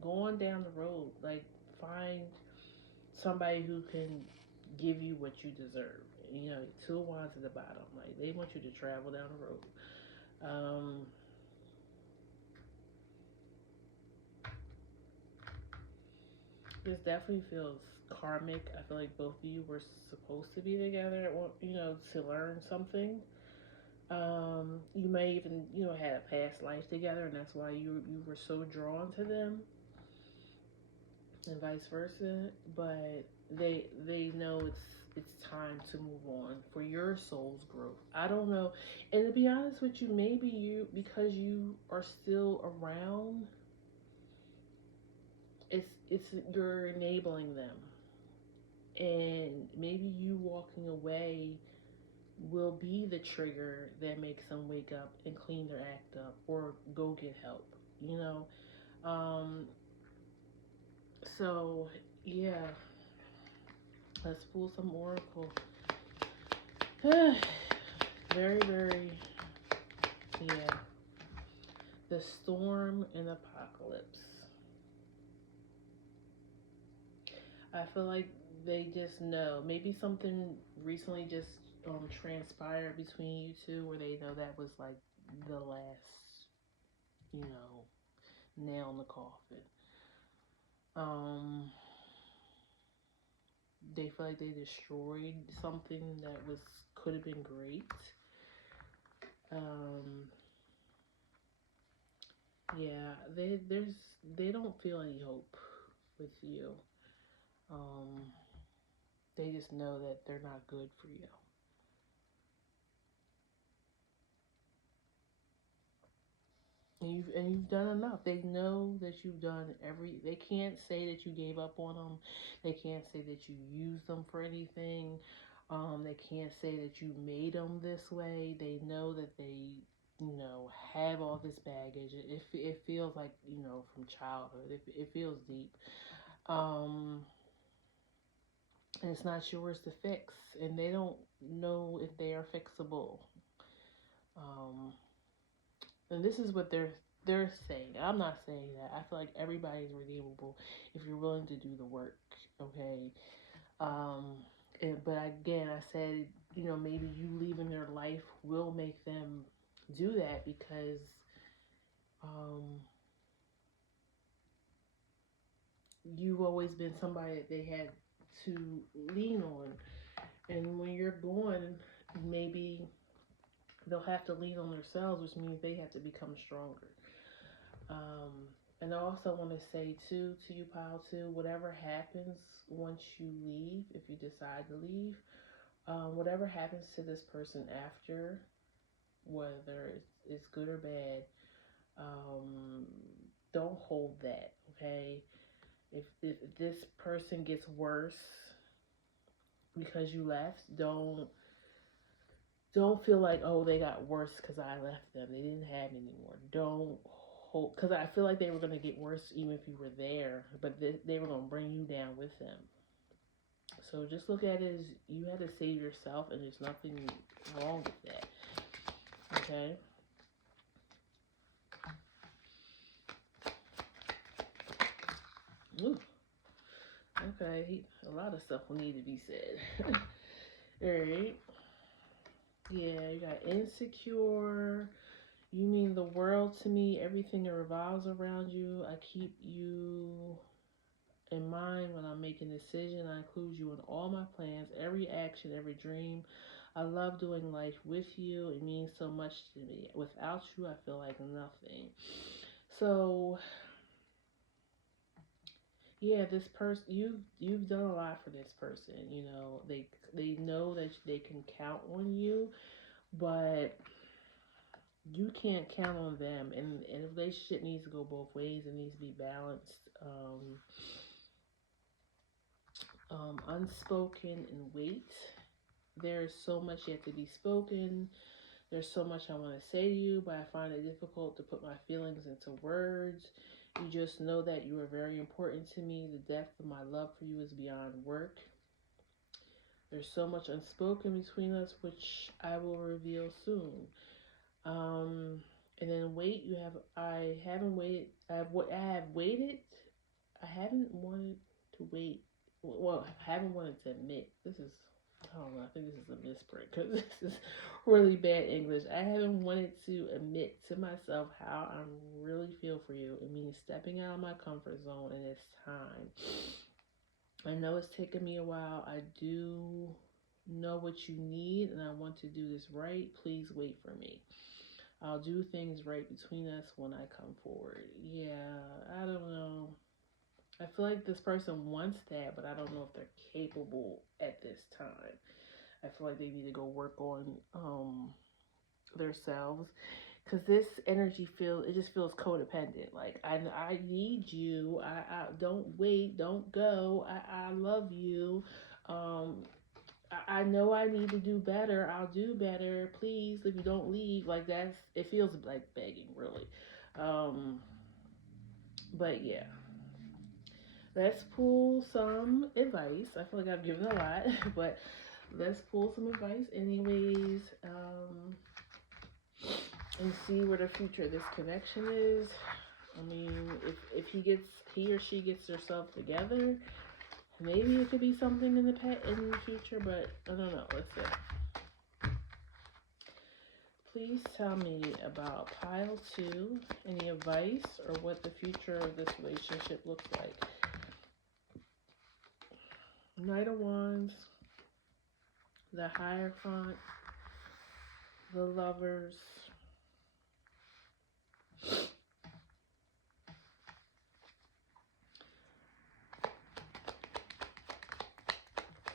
Go on down the road. Like, find somebody who can give you what you deserve. You know, two of wands at the bottom. Like, they want you to travel down the road. This definitely feels karmic. I feel like both of you were supposed to be together at one, to learn something. You may even, had a past life together, and that's why you were so drawn to them, and vice versa. But they know it's time to move on for your soul's growth. I don't know, and to be honest with you, maybe you, because you are still around, it's you're enabling them, and maybe you walking away will be the trigger that makes them wake up and clean their act up or go get help, you know. Um, so yeah, let's pull some oracle. Very, very, yeah. The storm and apocalypse. I feel like they just know. Maybe something recently just transpired between you two where they know that was like the last, you know, nail in the coffin. Um, they feel like they destroyed something that was could have been great. Um, yeah, they don't feel any hope with you. Um, they just know that they're not good for you. And you've done enough. They know that you've done every. They can't say that you gave up on them. They can't say that you used them for anything. They can't say that you made them this way. They know that they, have all this baggage. It feels like, from childhood. It feels deep. Um, and it's not yours to fix. And they don't know if they are fixable. Um, And this is what they're saying. I'm not saying that. I feel like everybody's redeemable if you're willing to do the work. Okay. Um. But again, I said, maybe you leaving their life will make them do that because um, you've always been somebody that they had to lean on, and when you're gone, maybe they'll have to lean on themselves, which means they have to become stronger. Um, and I also want to say too to you, Pile, too, whatever happens once you leave, if you decide to leave, whatever happens to this person after, whether it's good or bad, um, don't hold that. Okay, if this person gets worse because you left, don't feel like, oh, they got worse because I left them. They didn't have anymore. Don't hold, because I feel like they were going to get worse even if you were there, but they were going to bring you down with them. So just look at it as you had to save yourself, and there's nothing wrong with that. Okay. Ooh. Okay. A lot of stuff will need to be said. All right. Yeah, you got insecure. You mean the world to me, everything that revolves around you. I keep you in mind when I'm making a decision. I include you in all my plans, every action, every dream. I love doing life with you. It means so much to me. Without you, I feel like nothing. So, yeah, this person, you've done a lot for this person. They know that they can count on you, but you can't count on them, and a relationship needs to go both ways. It needs to be balanced. Unspoken and wait. There's so much yet to be spoken. There's so much I want to say to you, but I find it difficult to put my feelings into words. You just know that you are very important to me. The depth of my love for you is beyond work. There's so much unspoken between us, which I will reveal soon. Um, and then wait. I haven't waited. I have waited I haven't wanted to wait. Well, I haven't wanted to admit. This is, I don't know, I think this is a misprint because this is really bad English. I haven't wanted to admit to myself how I really feel for you. It means stepping out of my comfort zone, and it's time. I know it's taken me a while. I do know what you need, and I want to do this right. Please wait for me. I'll do things right between us when I come forward. Yeah, I don't know. I feel like this person wants that, but I don't know if they're capable at this time. I feel like they need to go work on themselves because this energy feels, it just feels codependent. Like I need you. I don't wait, don't go. I love you. Um, I know I need to do better. I'll do better. Please, if you don't leave, like that's, it feels like begging, really. Um, but yeah, let's pull some advice. I feel like I've given a lot, but let's pull some advice, anyways, and see where the future of this connection is. I mean, if he or she gets themselves together, maybe it could be something in the future. But I don't know. Let's see. Please tell me about pile 2, any advice or what the future of this relationship looks like. Knight of Wands, the Hierophant, the Lovers,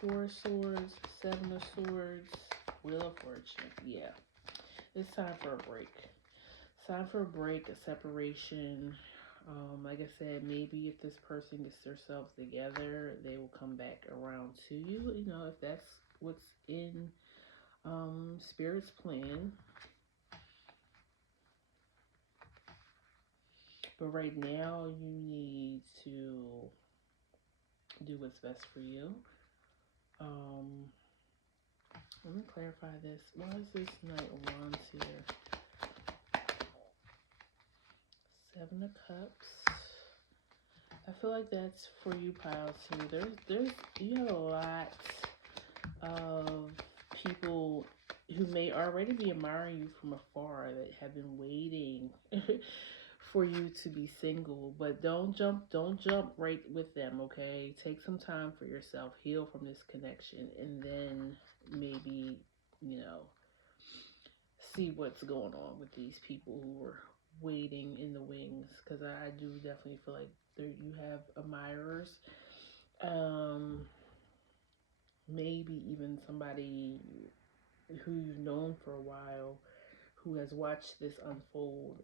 Four of Swords, Seven of Swords, Wheel of Fortune. Yeah, it's time for a break. It's time for a break, a separation. Like I said, maybe if this person gets themselves together, they will come back around to you. You know, if that's what's in Spirit's plan. But right now, you need to do what's best for you. Um, Let me clarify this. Why is this Knight of Wands here? Seven of Cups. I feel like that's for you, Pile 2. You have a lot of people who may already be admiring you from afar that have been waiting for you to be single. But don't jump right with them, okay? Take some time for yourself, heal from this connection, and then maybe, you know, see what's going on with these people who are waiting in the wings, because I do definitely feel like you have admirers. Um, Maybe even somebody who you've known for a while who has watched this unfold.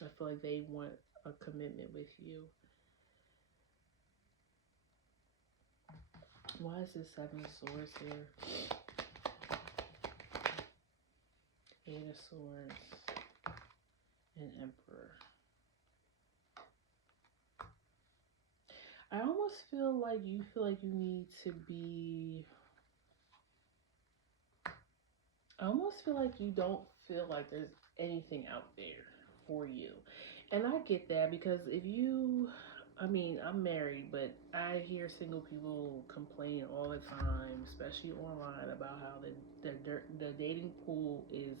I feel like they want a commitment with you. Why is this Seven of Swords here? Eight of Swords and Emperor. I almost feel like you need to be. I almost feel like you don't feel like there's anything out there for you. And I get that because if you, I mean, I'm married, but I hear single people complain all the time, especially online, about how the dating pool is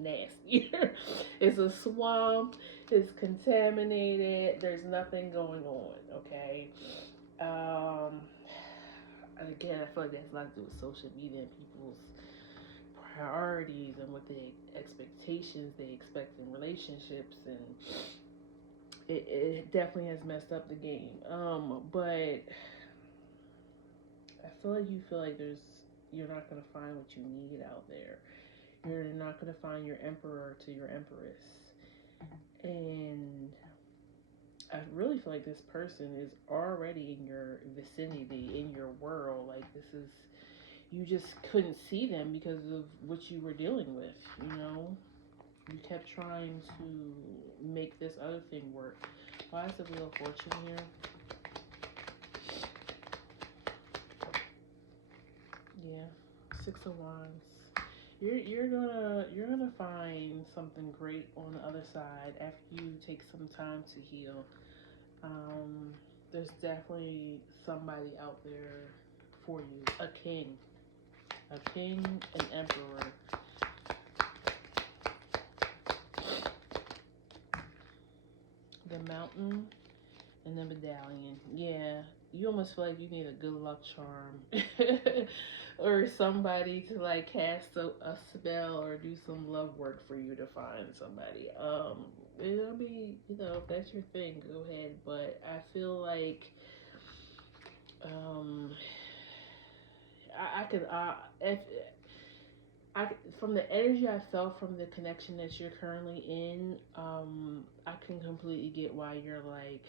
nasty. It's a swamp. It's contaminated. There's nothing going on. Okay. Um, and again, I feel like that has a lot to do with social media and people's priorities and what the expectations they expect in relationships, and it definitely has messed up the game. But I feel like you're not gonna find what you need out there. You're not gonna find your emperor to your empress, and I really feel like this person is already in your vicinity, in your world. Like this is, you just couldn't see them because of what you were dealing with. You know, you kept trying to make this other thing work. Why is the Wheel of Fortune here? Yeah, Six of Wands. You're gonna find something great on the other side after you take some time to heal. There's definitely somebody out there for you. A king, an emperor. The mountain and the medallion. Yeah, you almost feel like you need a good luck charm. Or somebody to like cast a spell or do some love work for you to find somebody. It'll be, if that's your thing, go ahead. But I feel like um I could if I from the energy I felt from the connection that you're currently in, I can completely get why you're like,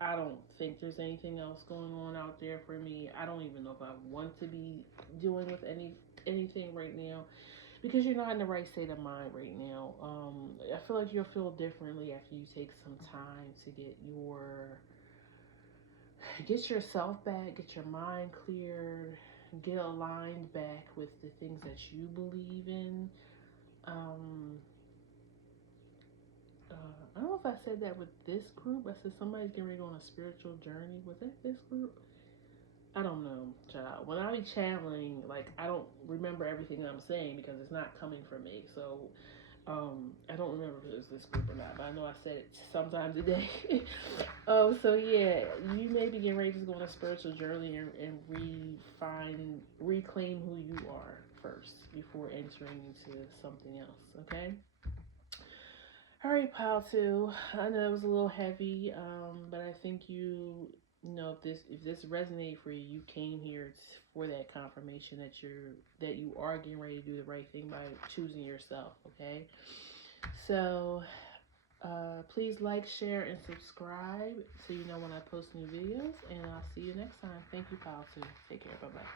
I don't think there's anything else going on out there for me. I don't even know if I want to be dealing with anything right now, because you're not in the right state of mind right now. I feel like you'll feel differently after you take some time to get yourself back, get your mind cleared, get aligned back with the things that you believe in. Um, I don't know if I said that with this group. I said somebody's getting ready to go on a spiritual journey. Was that this group? I don't know, child. When I be channeling, like, I don't remember everything I'm saying because it's not coming from me. So, I don't remember if it was this group or not, but I know I said it sometime today. So yeah, you may be getting ready to go on a spiritual journey and reclaim who you are first before entering into something else. Okay. All right, pile two. I know it was a little heavy, but I think if this resonated for you, you came here for that confirmation that you are getting ready to do the right thing by choosing yourself. Okay, so please like, share, and subscribe so you know when I post new videos, and I'll see you next time. Thank you, pile two. Take care. Bye bye.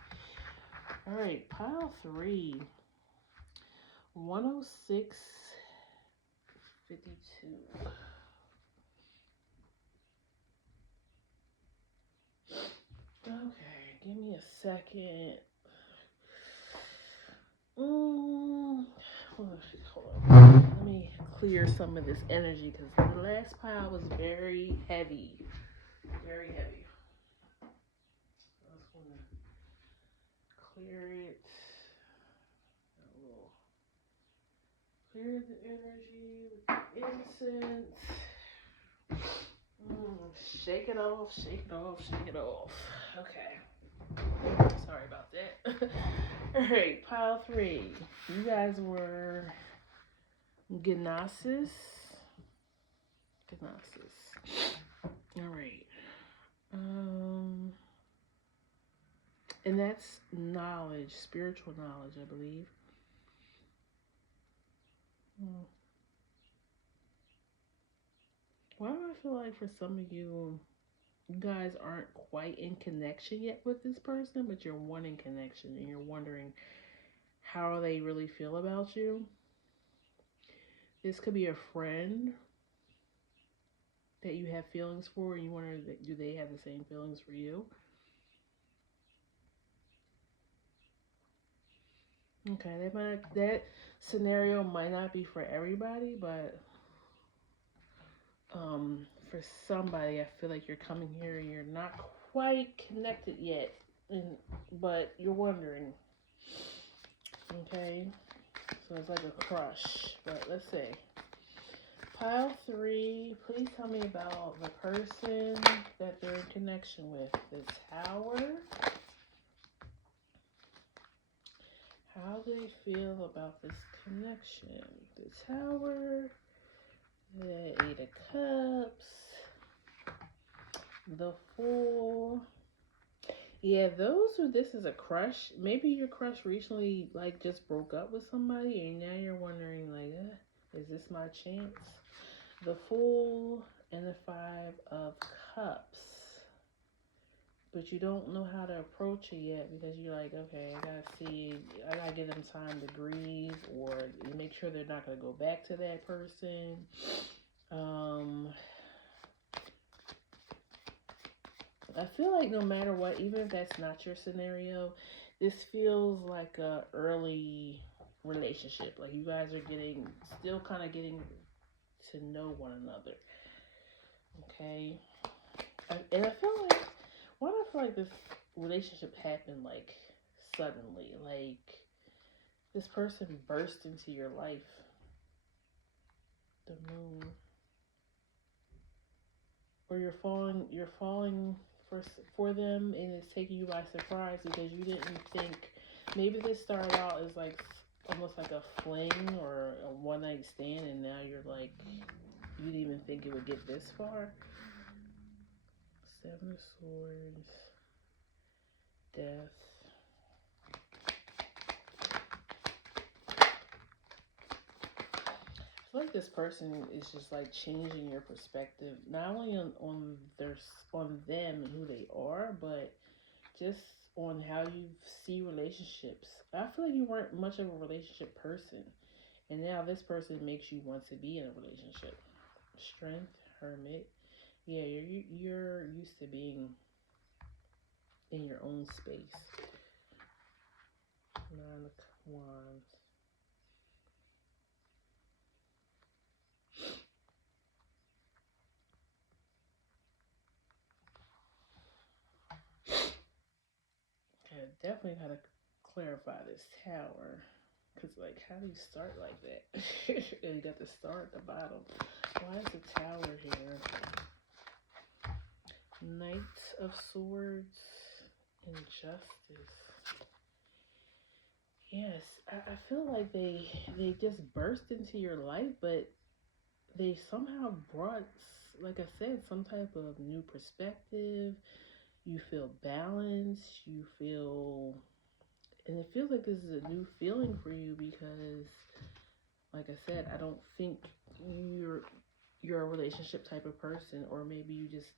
All right, pile three. 106. 52. Okay, give me a second. Hold on. Let me clear some of this energy because the last pile was very heavy. Very heavy. I just want to clear it. Clear the energy with the incense. Shake it off, shake it off, shake it off. Okay. Sorry about that. Alright, pile three. You guys were Gnosis. Alright. And that's knowledge, spiritual knowledge, I believe. Why do I feel like for some of you, you guys aren't quite in connection yet with this person, but you're wanting connection and you're wondering how they really feel about you? This could be a friend that you have feelings for, and you wonder, do they have the same feelings for you? Okay, that scenario might not be for everybody, but for somebody, I feel like you're coming here and you're not quite connected yet, but you're wondering. Okay, so it's like a crush, but let's see. Pile three, please tell me about the person that they're in connection with. The Tower. How do they feel about this connection? The Tower. The Eight of Cups. The Fool. Yeah, this is a crush. Maybe your crush recently like just broke up with somebody and now you're wondering like, is this my chance? The Fool and the Five of Cups. But you don't know how to approach it yet because you're like, okay, I gotta give them time to grieve or make sure they're not gonna go back to that person. I feel like no matter what, even if that's not your scenario, this feels like a early relationship. Like you guys are still kind of getting to know one another. Okay. And I feel like, why do I feel like this relationship happened like suddenly? Like this person burst into your life. The moon, or you're falling for them, and it's taking you by surprise because you didn't think. Maybe this started out as like almost like a fling or a one night stand, and now you're like you didn't even think it would get this far. Seven of Swords, Death. I feel like this person is just like changing your perspective, not only on them and who they are, but just on how you see relationships. I feel like you weren't much of a relationship person, and now this person makes you want to be in a relationship. Strength, Hermit. Yeah, you're used to being in your own space. Nine of Wands. Okay, definitely gotta clarify this Tower. Cause like, how do you start like that? And you got the star at the bottom. Why is the Tower here? Knight of Swords, Injustice. Yes, I feel like they just burst into your life, but they somehow brought, like I said, some type of new perspective. You feel balanced. You feel, and it feels like this is a new feeling for you because, like I said, I don't think you're you're a relationship type of person, or maybe you just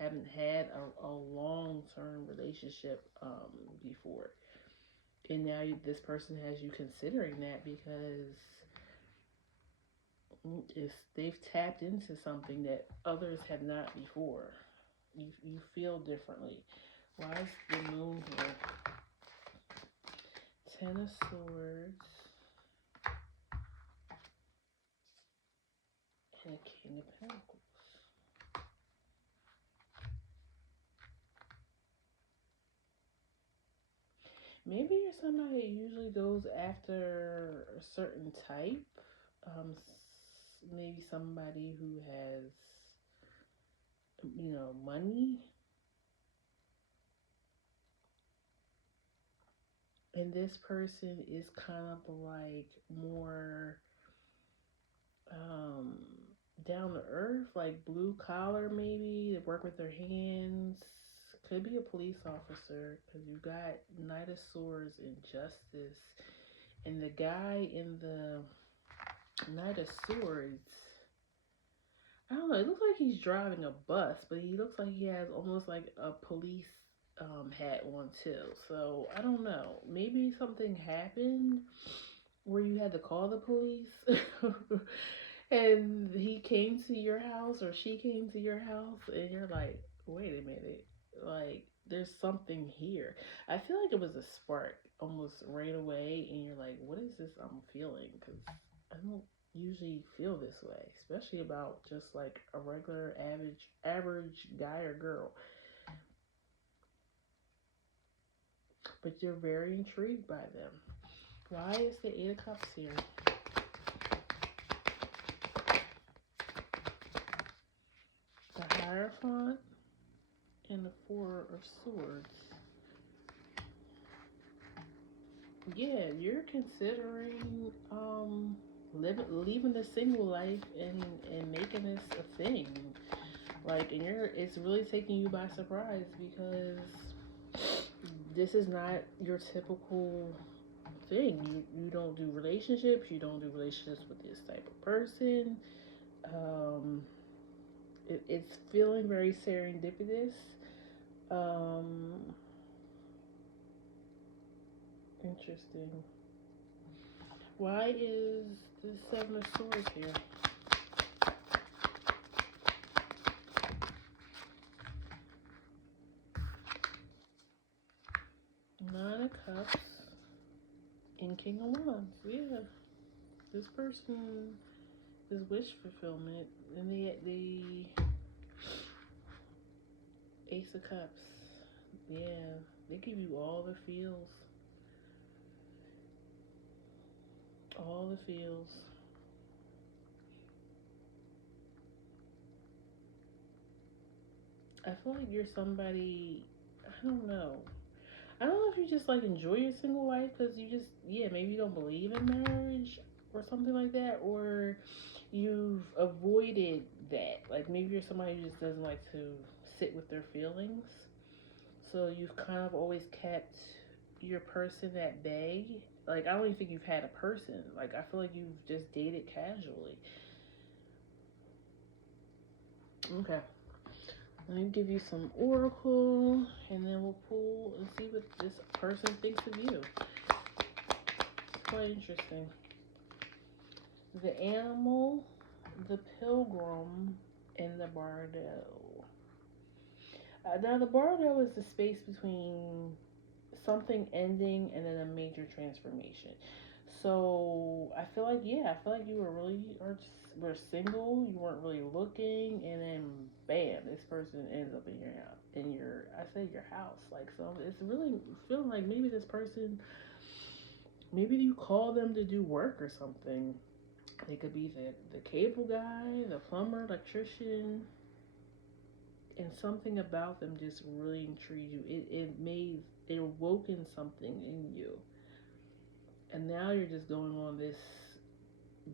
haven't had a long term relationship before, and now this person has you considering that because if they've tapped into something that others have not before. You feel differently. Why is the moon here? Ten of Swords and a King of Pentacles. Maybe you're somebody that usually goes after a certain type. Um, Maybe somebody who has, money. And this person is kind of like more um, down to earth, like blue collar, maybe. They work with their hands. Could be a police officer because you got Knight of Swords and Justice. And the guy in the Knight of Swords, I don't know, it looks like he's driving a bus, but he looks like he has almost like a police hat on too. So I don't know. Maybe something happened where you had to call the police and he came to your house or she came to your house and you're like, wait a minute, like there's something here. I feel like it was a spark almost right away, and you're like, what is this I'm feeling? Because I don't usually feel this way, especially about just like a regular average guy or girl. But you're very intrigued by them. Why is the Eight of Cups here? The Hierophant and the Four of Swords. Yeah, you're considering leaving the single life and making this a thing. Like, and it's really taking you by surprise because this is not your typical thing. You don't do relationships. You don't do relationships with this type of person. Um, it's feeling very serendipitous. Um, Interesting. Why is the Seven of Swords here? Nine of Cups and King of Wands. Yeah, this person is wish fulfillment, and Ace of Cups. Yeah, they give you all the feels. All the feels. I feel like you're somebody, I don't know. I don't know if you just like enjoy your single life because you just, yeah, maybe you don't believe in marriage or something like that, or you've avoided that. Like maybe you're somebody who just doesn't like to sit with their feelings. So you've kind of always kept your person at bay. Like I don't even think you've had a person. Like I feel like you've just dated casually. Okay. Let me give you some oracle and then we'll pull and see what this person thinks of you. It's quite interesting. The animal, the pilgrim, and the bardo. Now the bardo is the space between something ending and then a major transformation. So I feel like, yeah, I feel like you were really were single, you weren't really looking, and then bam, this person ends up in your house, I say your house. Like so, it's really feeling like maybe this person, maybe you call them to do work or something. They could be the cable guy, the plumber, electrician, and something about them just really intrigued you. It awoken something in you, and now you're just going on this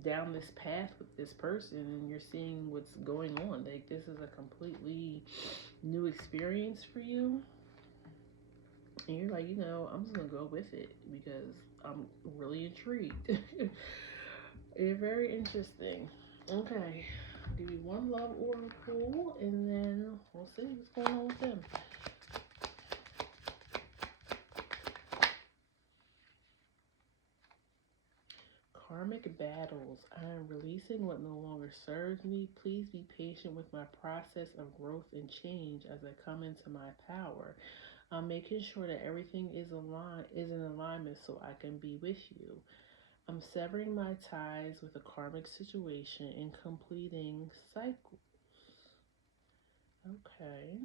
down this path with this person, and you're seeing what's going on. Like this is a completely new experience for you, and you're like, I'm just gonna go with it because I'm really intrigued. It's very interesting. Okay. I'll give you one love oracle and then we'll see what's going on with them. Karmic battles. I am releasing what no longer serves me. Please be patient with my process of growth and change as I come into my power. I'm making sure that everything is in alignment so I can be with you. I'm severing my ties with a karmic situation and completing cycles. Okay.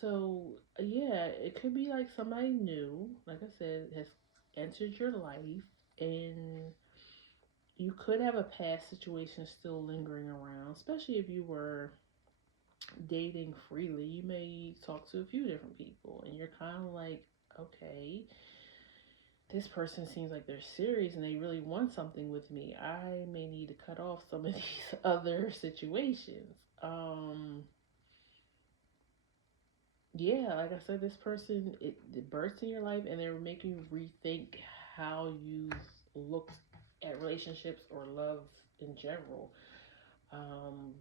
So, yeah, it could be like somebody new, like I said, has entered your life, and you could have a past situation still lingering around, especially if you were dating freely. You may talk to a few different people, and you're kind of like, okay, this person seems like they're serious and they really want something with me. I may need to cut off some of these other situations. Yeah, like I said, this person it bursts in your life and they're making you rethink how you look at relationships or love in general. Um,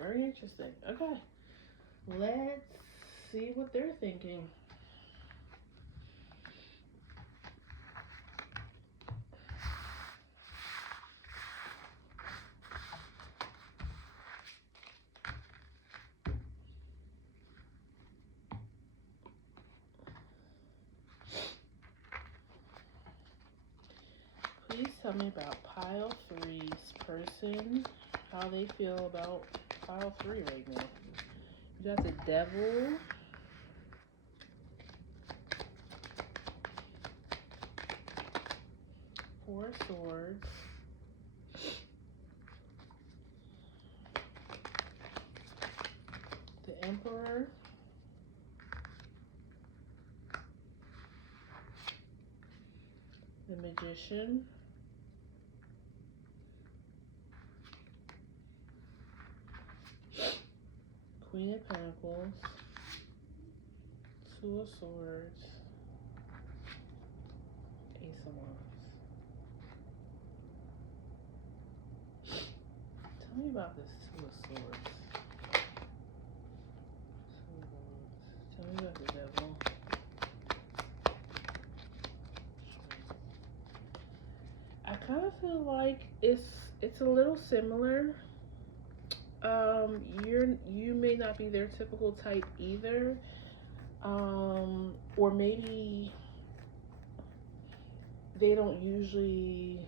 Very interesting. Okay, let's see what they're thinking. Please tell me about pile three's person, how they feel about pile three right now. You got the devil, four swords, the emperor, the magician, Queen of Pentacles, Two of Swords, Ace of Wands. Tell me about this Two of Swords. Tell me about the devil. I kind of feel like it's a little similar. You may not be their typical type either. Or maybe they don't usually,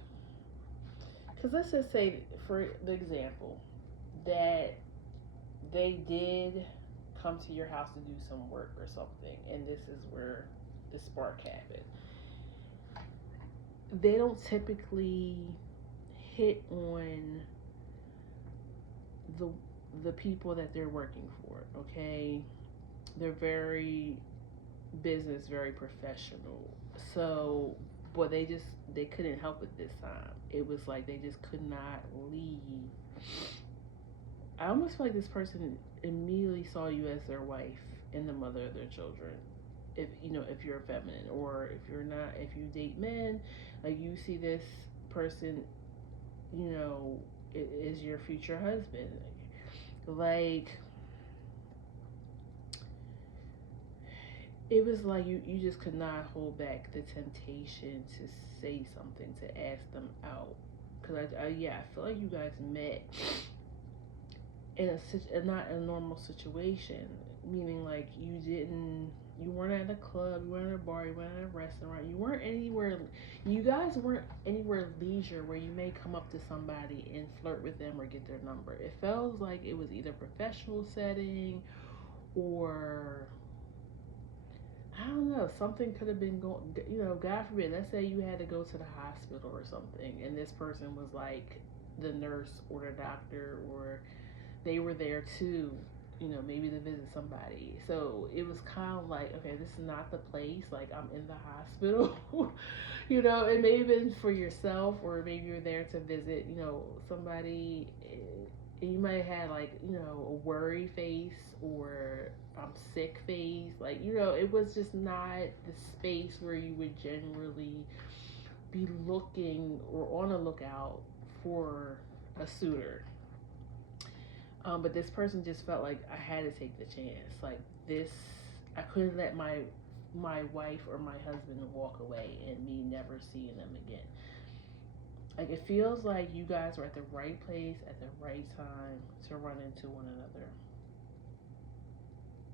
because let's just say for the example that they did come to your house to do some work or something, and this is where the spark happened. They don't typically hit on the the people that they're working for, okay? They're very business, very professional. So, but they couldn't help it this time. It was like they just could not leave. I almost feel like this person immediately saw you as their wife and the mother of their children. If if you're feminine, or if you're not, if you date men, like you see this person, you know, is your future husband. Like, it was like you just could not hold back the temptation to say something, to ask them out. Because I feel like you guys met in not a normal situation, meaning like you weren't at a club, you weren't at a bar, you weren't at a restaurant, you guys weren't anywhere leisure where you may come up to somebody and flirt with them or get their number. It felt like it was either professional setting, or I don't know, something could have been going, God forbid, let's say you had to go to the hospital or something, and this person was like the nurse or the doctor, or they were there too, maybe to visit somebody. So it was kind of like, okay, this is not the place. Like, I'm in the hospital. It may have been for yourself, or maybe you're there to visit, somebody. And you might have had like, a worry face, or I'm sick face. Like, it was just not the space where you would generally be looking or on a lookout for a suitor. But this person just felt like I had to take the chance. Like, this, I couldn't let my wife or my husband walk away and me never seeing them again. Like, it feels like you guys were at the right place at the right time to run into one another.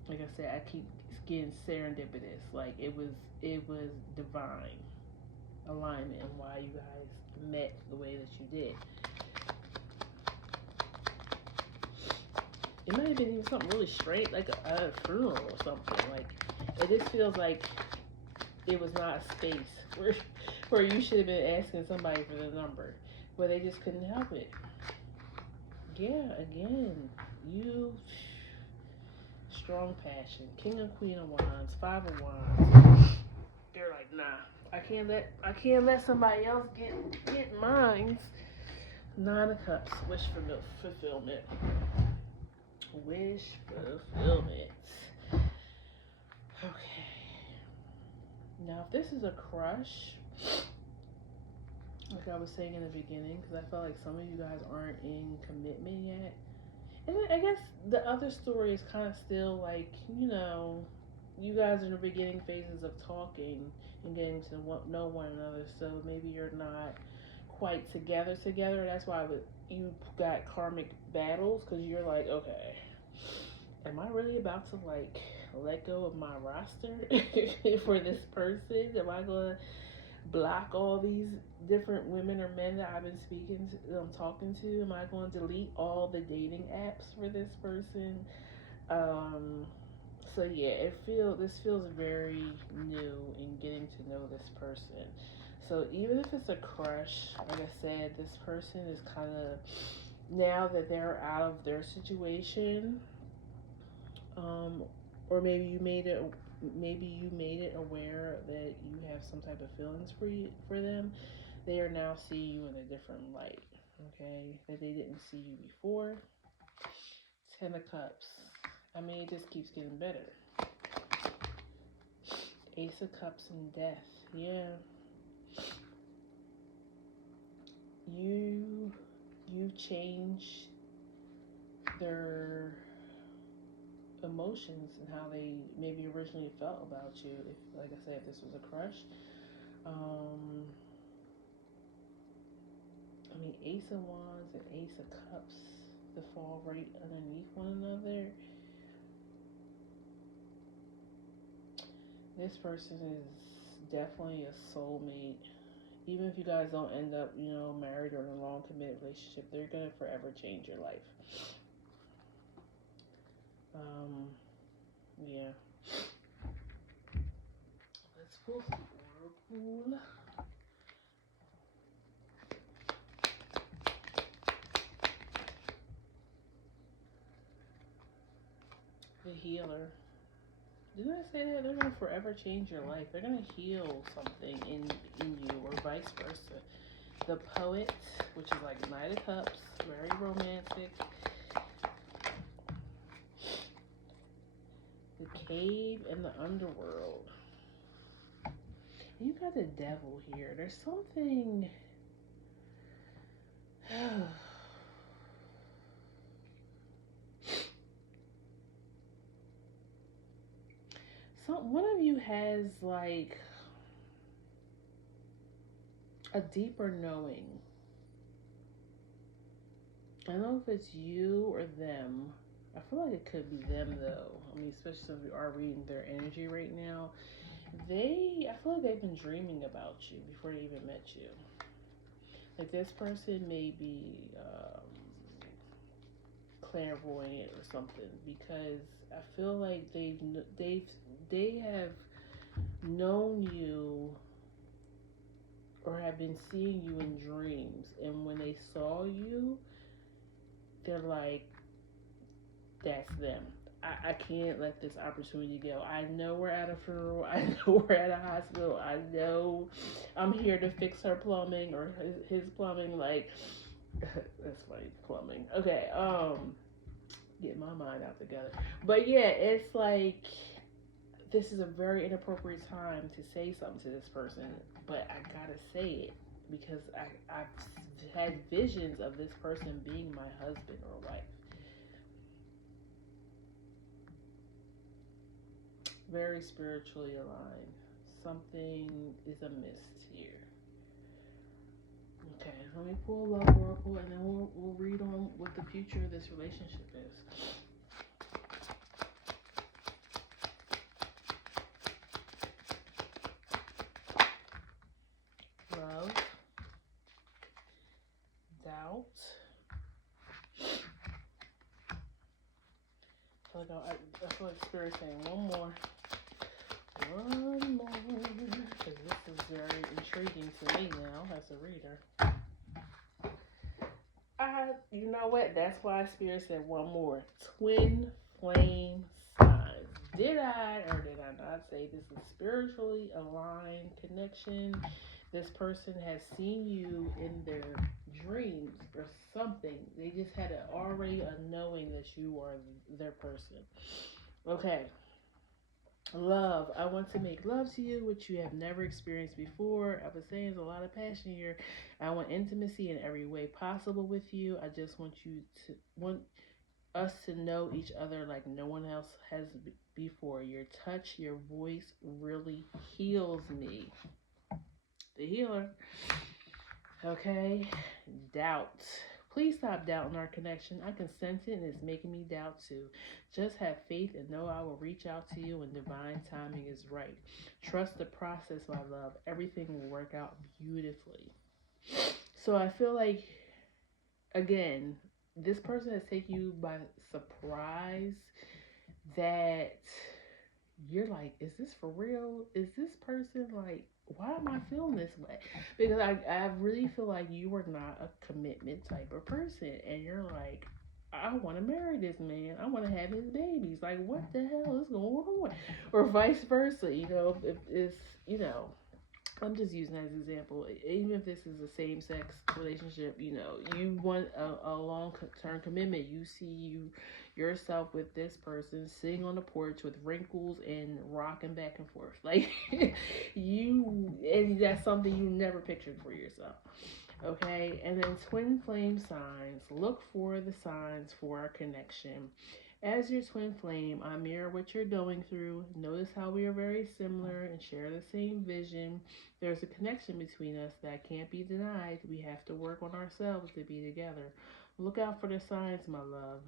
Like I said, I keep getting serendipitous. Like, it was divine alignment and why you guys met the way that you did. It might have been even something really straight, like a funeral or something. Like, it just feels like it was not a space where you should have been asking somebody for the number, but they just couldn't help it. Yeah, again, you strong passion, King and Queen of Wands, Five of Wands. They're like, nah, I can't let somebody else get mine. Nine of Cups, wish fulfillment. Wish fulfillment. Okay. Now, if this is a crush, like I was saying in the beginning, because I felt like some of you guys aren't in commitment yet. And I guess the other story is kind of still like, you guys are in the beginning phases of talking and getting to know one another. So maybe you're not quite together. That's why you got karmic battles, because you're like, okay, am I really about to like let go of my roster for this person? Am I gonna block all these different women or men that I've been talking to? Am I going to delete all the dating apps for this person? So yeah, this feels very new in getting to know this person. So even if it's a crush, like I said, this person is kind of, now that they're out of their situation, or maybe you made it aware that you have some type of feelings for them. They are now seeing you in a different light. Okay, that they didn't see you before. Ten of Cups. I mean, it just keeps getting better. Ace of Cups and Death. Yeah. You changed their emotions and how they maybe originally felt about you. If, like I said, if this was a crush, I mean, Ace of Wands and Ace of Cups to fall right underneath one another. This person is definitely a soulmate. Even if you guys don't end up, married or in a long committed relationship, they're gonna forever change your life. Yeah. Let's pull some oracle. The healer. Didn't I say that? They're gonna forever change your life. They're gonna heal something in you, or vice versa. The poet, which is like Knight of Cups, very romantic. The cave and the underworld. You got the devil here. There's something. One of you has like a deeper knowing. I don't know if it's you or them. I feel like it could be them though. I mean, especially since we are reading their energy right now. I feel like they've been dreaming about you before they even met you. Like this person may be clairvoyant or something, because I feel like they have known you or have been seeing you in dreams, and when they saw you, they're like, that's them. I can't let this opportunity go. I know we're at a funeral. I know we're at a hospital. I know I'm here to fix her plumbing or his plumbing. Like, that's funny, plumbing. Okay, get my mind out together. But yeah, it's like this is a very inappropriate time to say something to this person, but I gotta say it because I've had visions of this person being my husband or wife. Very spiritually aligned. Something is amiss here. Okay, let me pull a love oracle, and then we'll read on what the future of this relationship is. Love, doubt. I feel like Spirit saying one more. One more. Because this is very intriguing to me now as a reader. You know what? That's why Spirit said one more. Twin flame signs. Did I or did I not say this is spiritually aligned connection? This person has seen you in their dreams or something. They just had already a knowing that you are their person. Okay. Love. I want to make love to you, which you have never experienced before. I was saying there's a lot of passion here. I want intimacy in every way possible with you. I just want us to know each other like no one else has before. Your touch, your voice really heals me. The healer. Okay. Doubt. Please stop doubting our connection. I can sense it and it's making me doubt too. Just have faith and know I will reach out to you when divine timing is right. Trust the process, my love. Everything will work out beautifully. So I feel like, again, this person has taken you by surprise, that you're like, is this for real? Is this person like, why am I feeling this way? Because I really feel like you are not a commitment type of person. And you're like, I want to marry this man. I want to have his babies. Like, what the hell is going on? Or vice versa, if it's, I'm just using that as an example. Even if this is a same-sex relationship, you want a long-term commitment. You see yourself with this person sitting on the porch with wrinkles and rocking back and forth. Like, and that's something you never pictured for yourself. Okay, and then twin flame signs. Look for the signs for our connection. As your twin flame, I mirror what you're going through. Notice how we are very similar and share the same vision. There's a connection between us that can't be denied. We have to work on ourselves to be together. Look out for the signs, my love,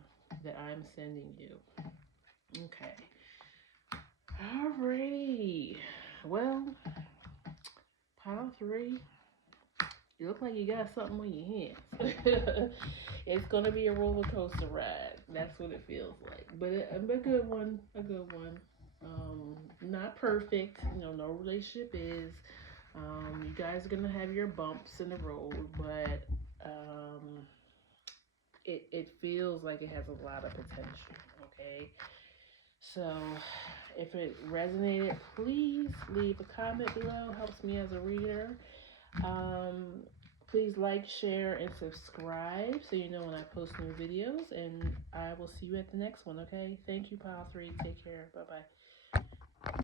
that I'm sending you. Okay. Alrighty. Well, pile 3 You look like you got something on your hands. It's gonna be a roller coaster ride. That's what it feels like. But a good one. A good one. Not perfect. No relationship is. You guys are gonna have your bumps in the road, but it feels like it has a lot of potential. Okay. So if it resonated, please leave a comment below. Helps me as a reader. Um, Please like, share, and subscribe so you know when I post new videos. And I will see you at the next one, okay? Thank you, Pile 3. Take care. Bye-bye.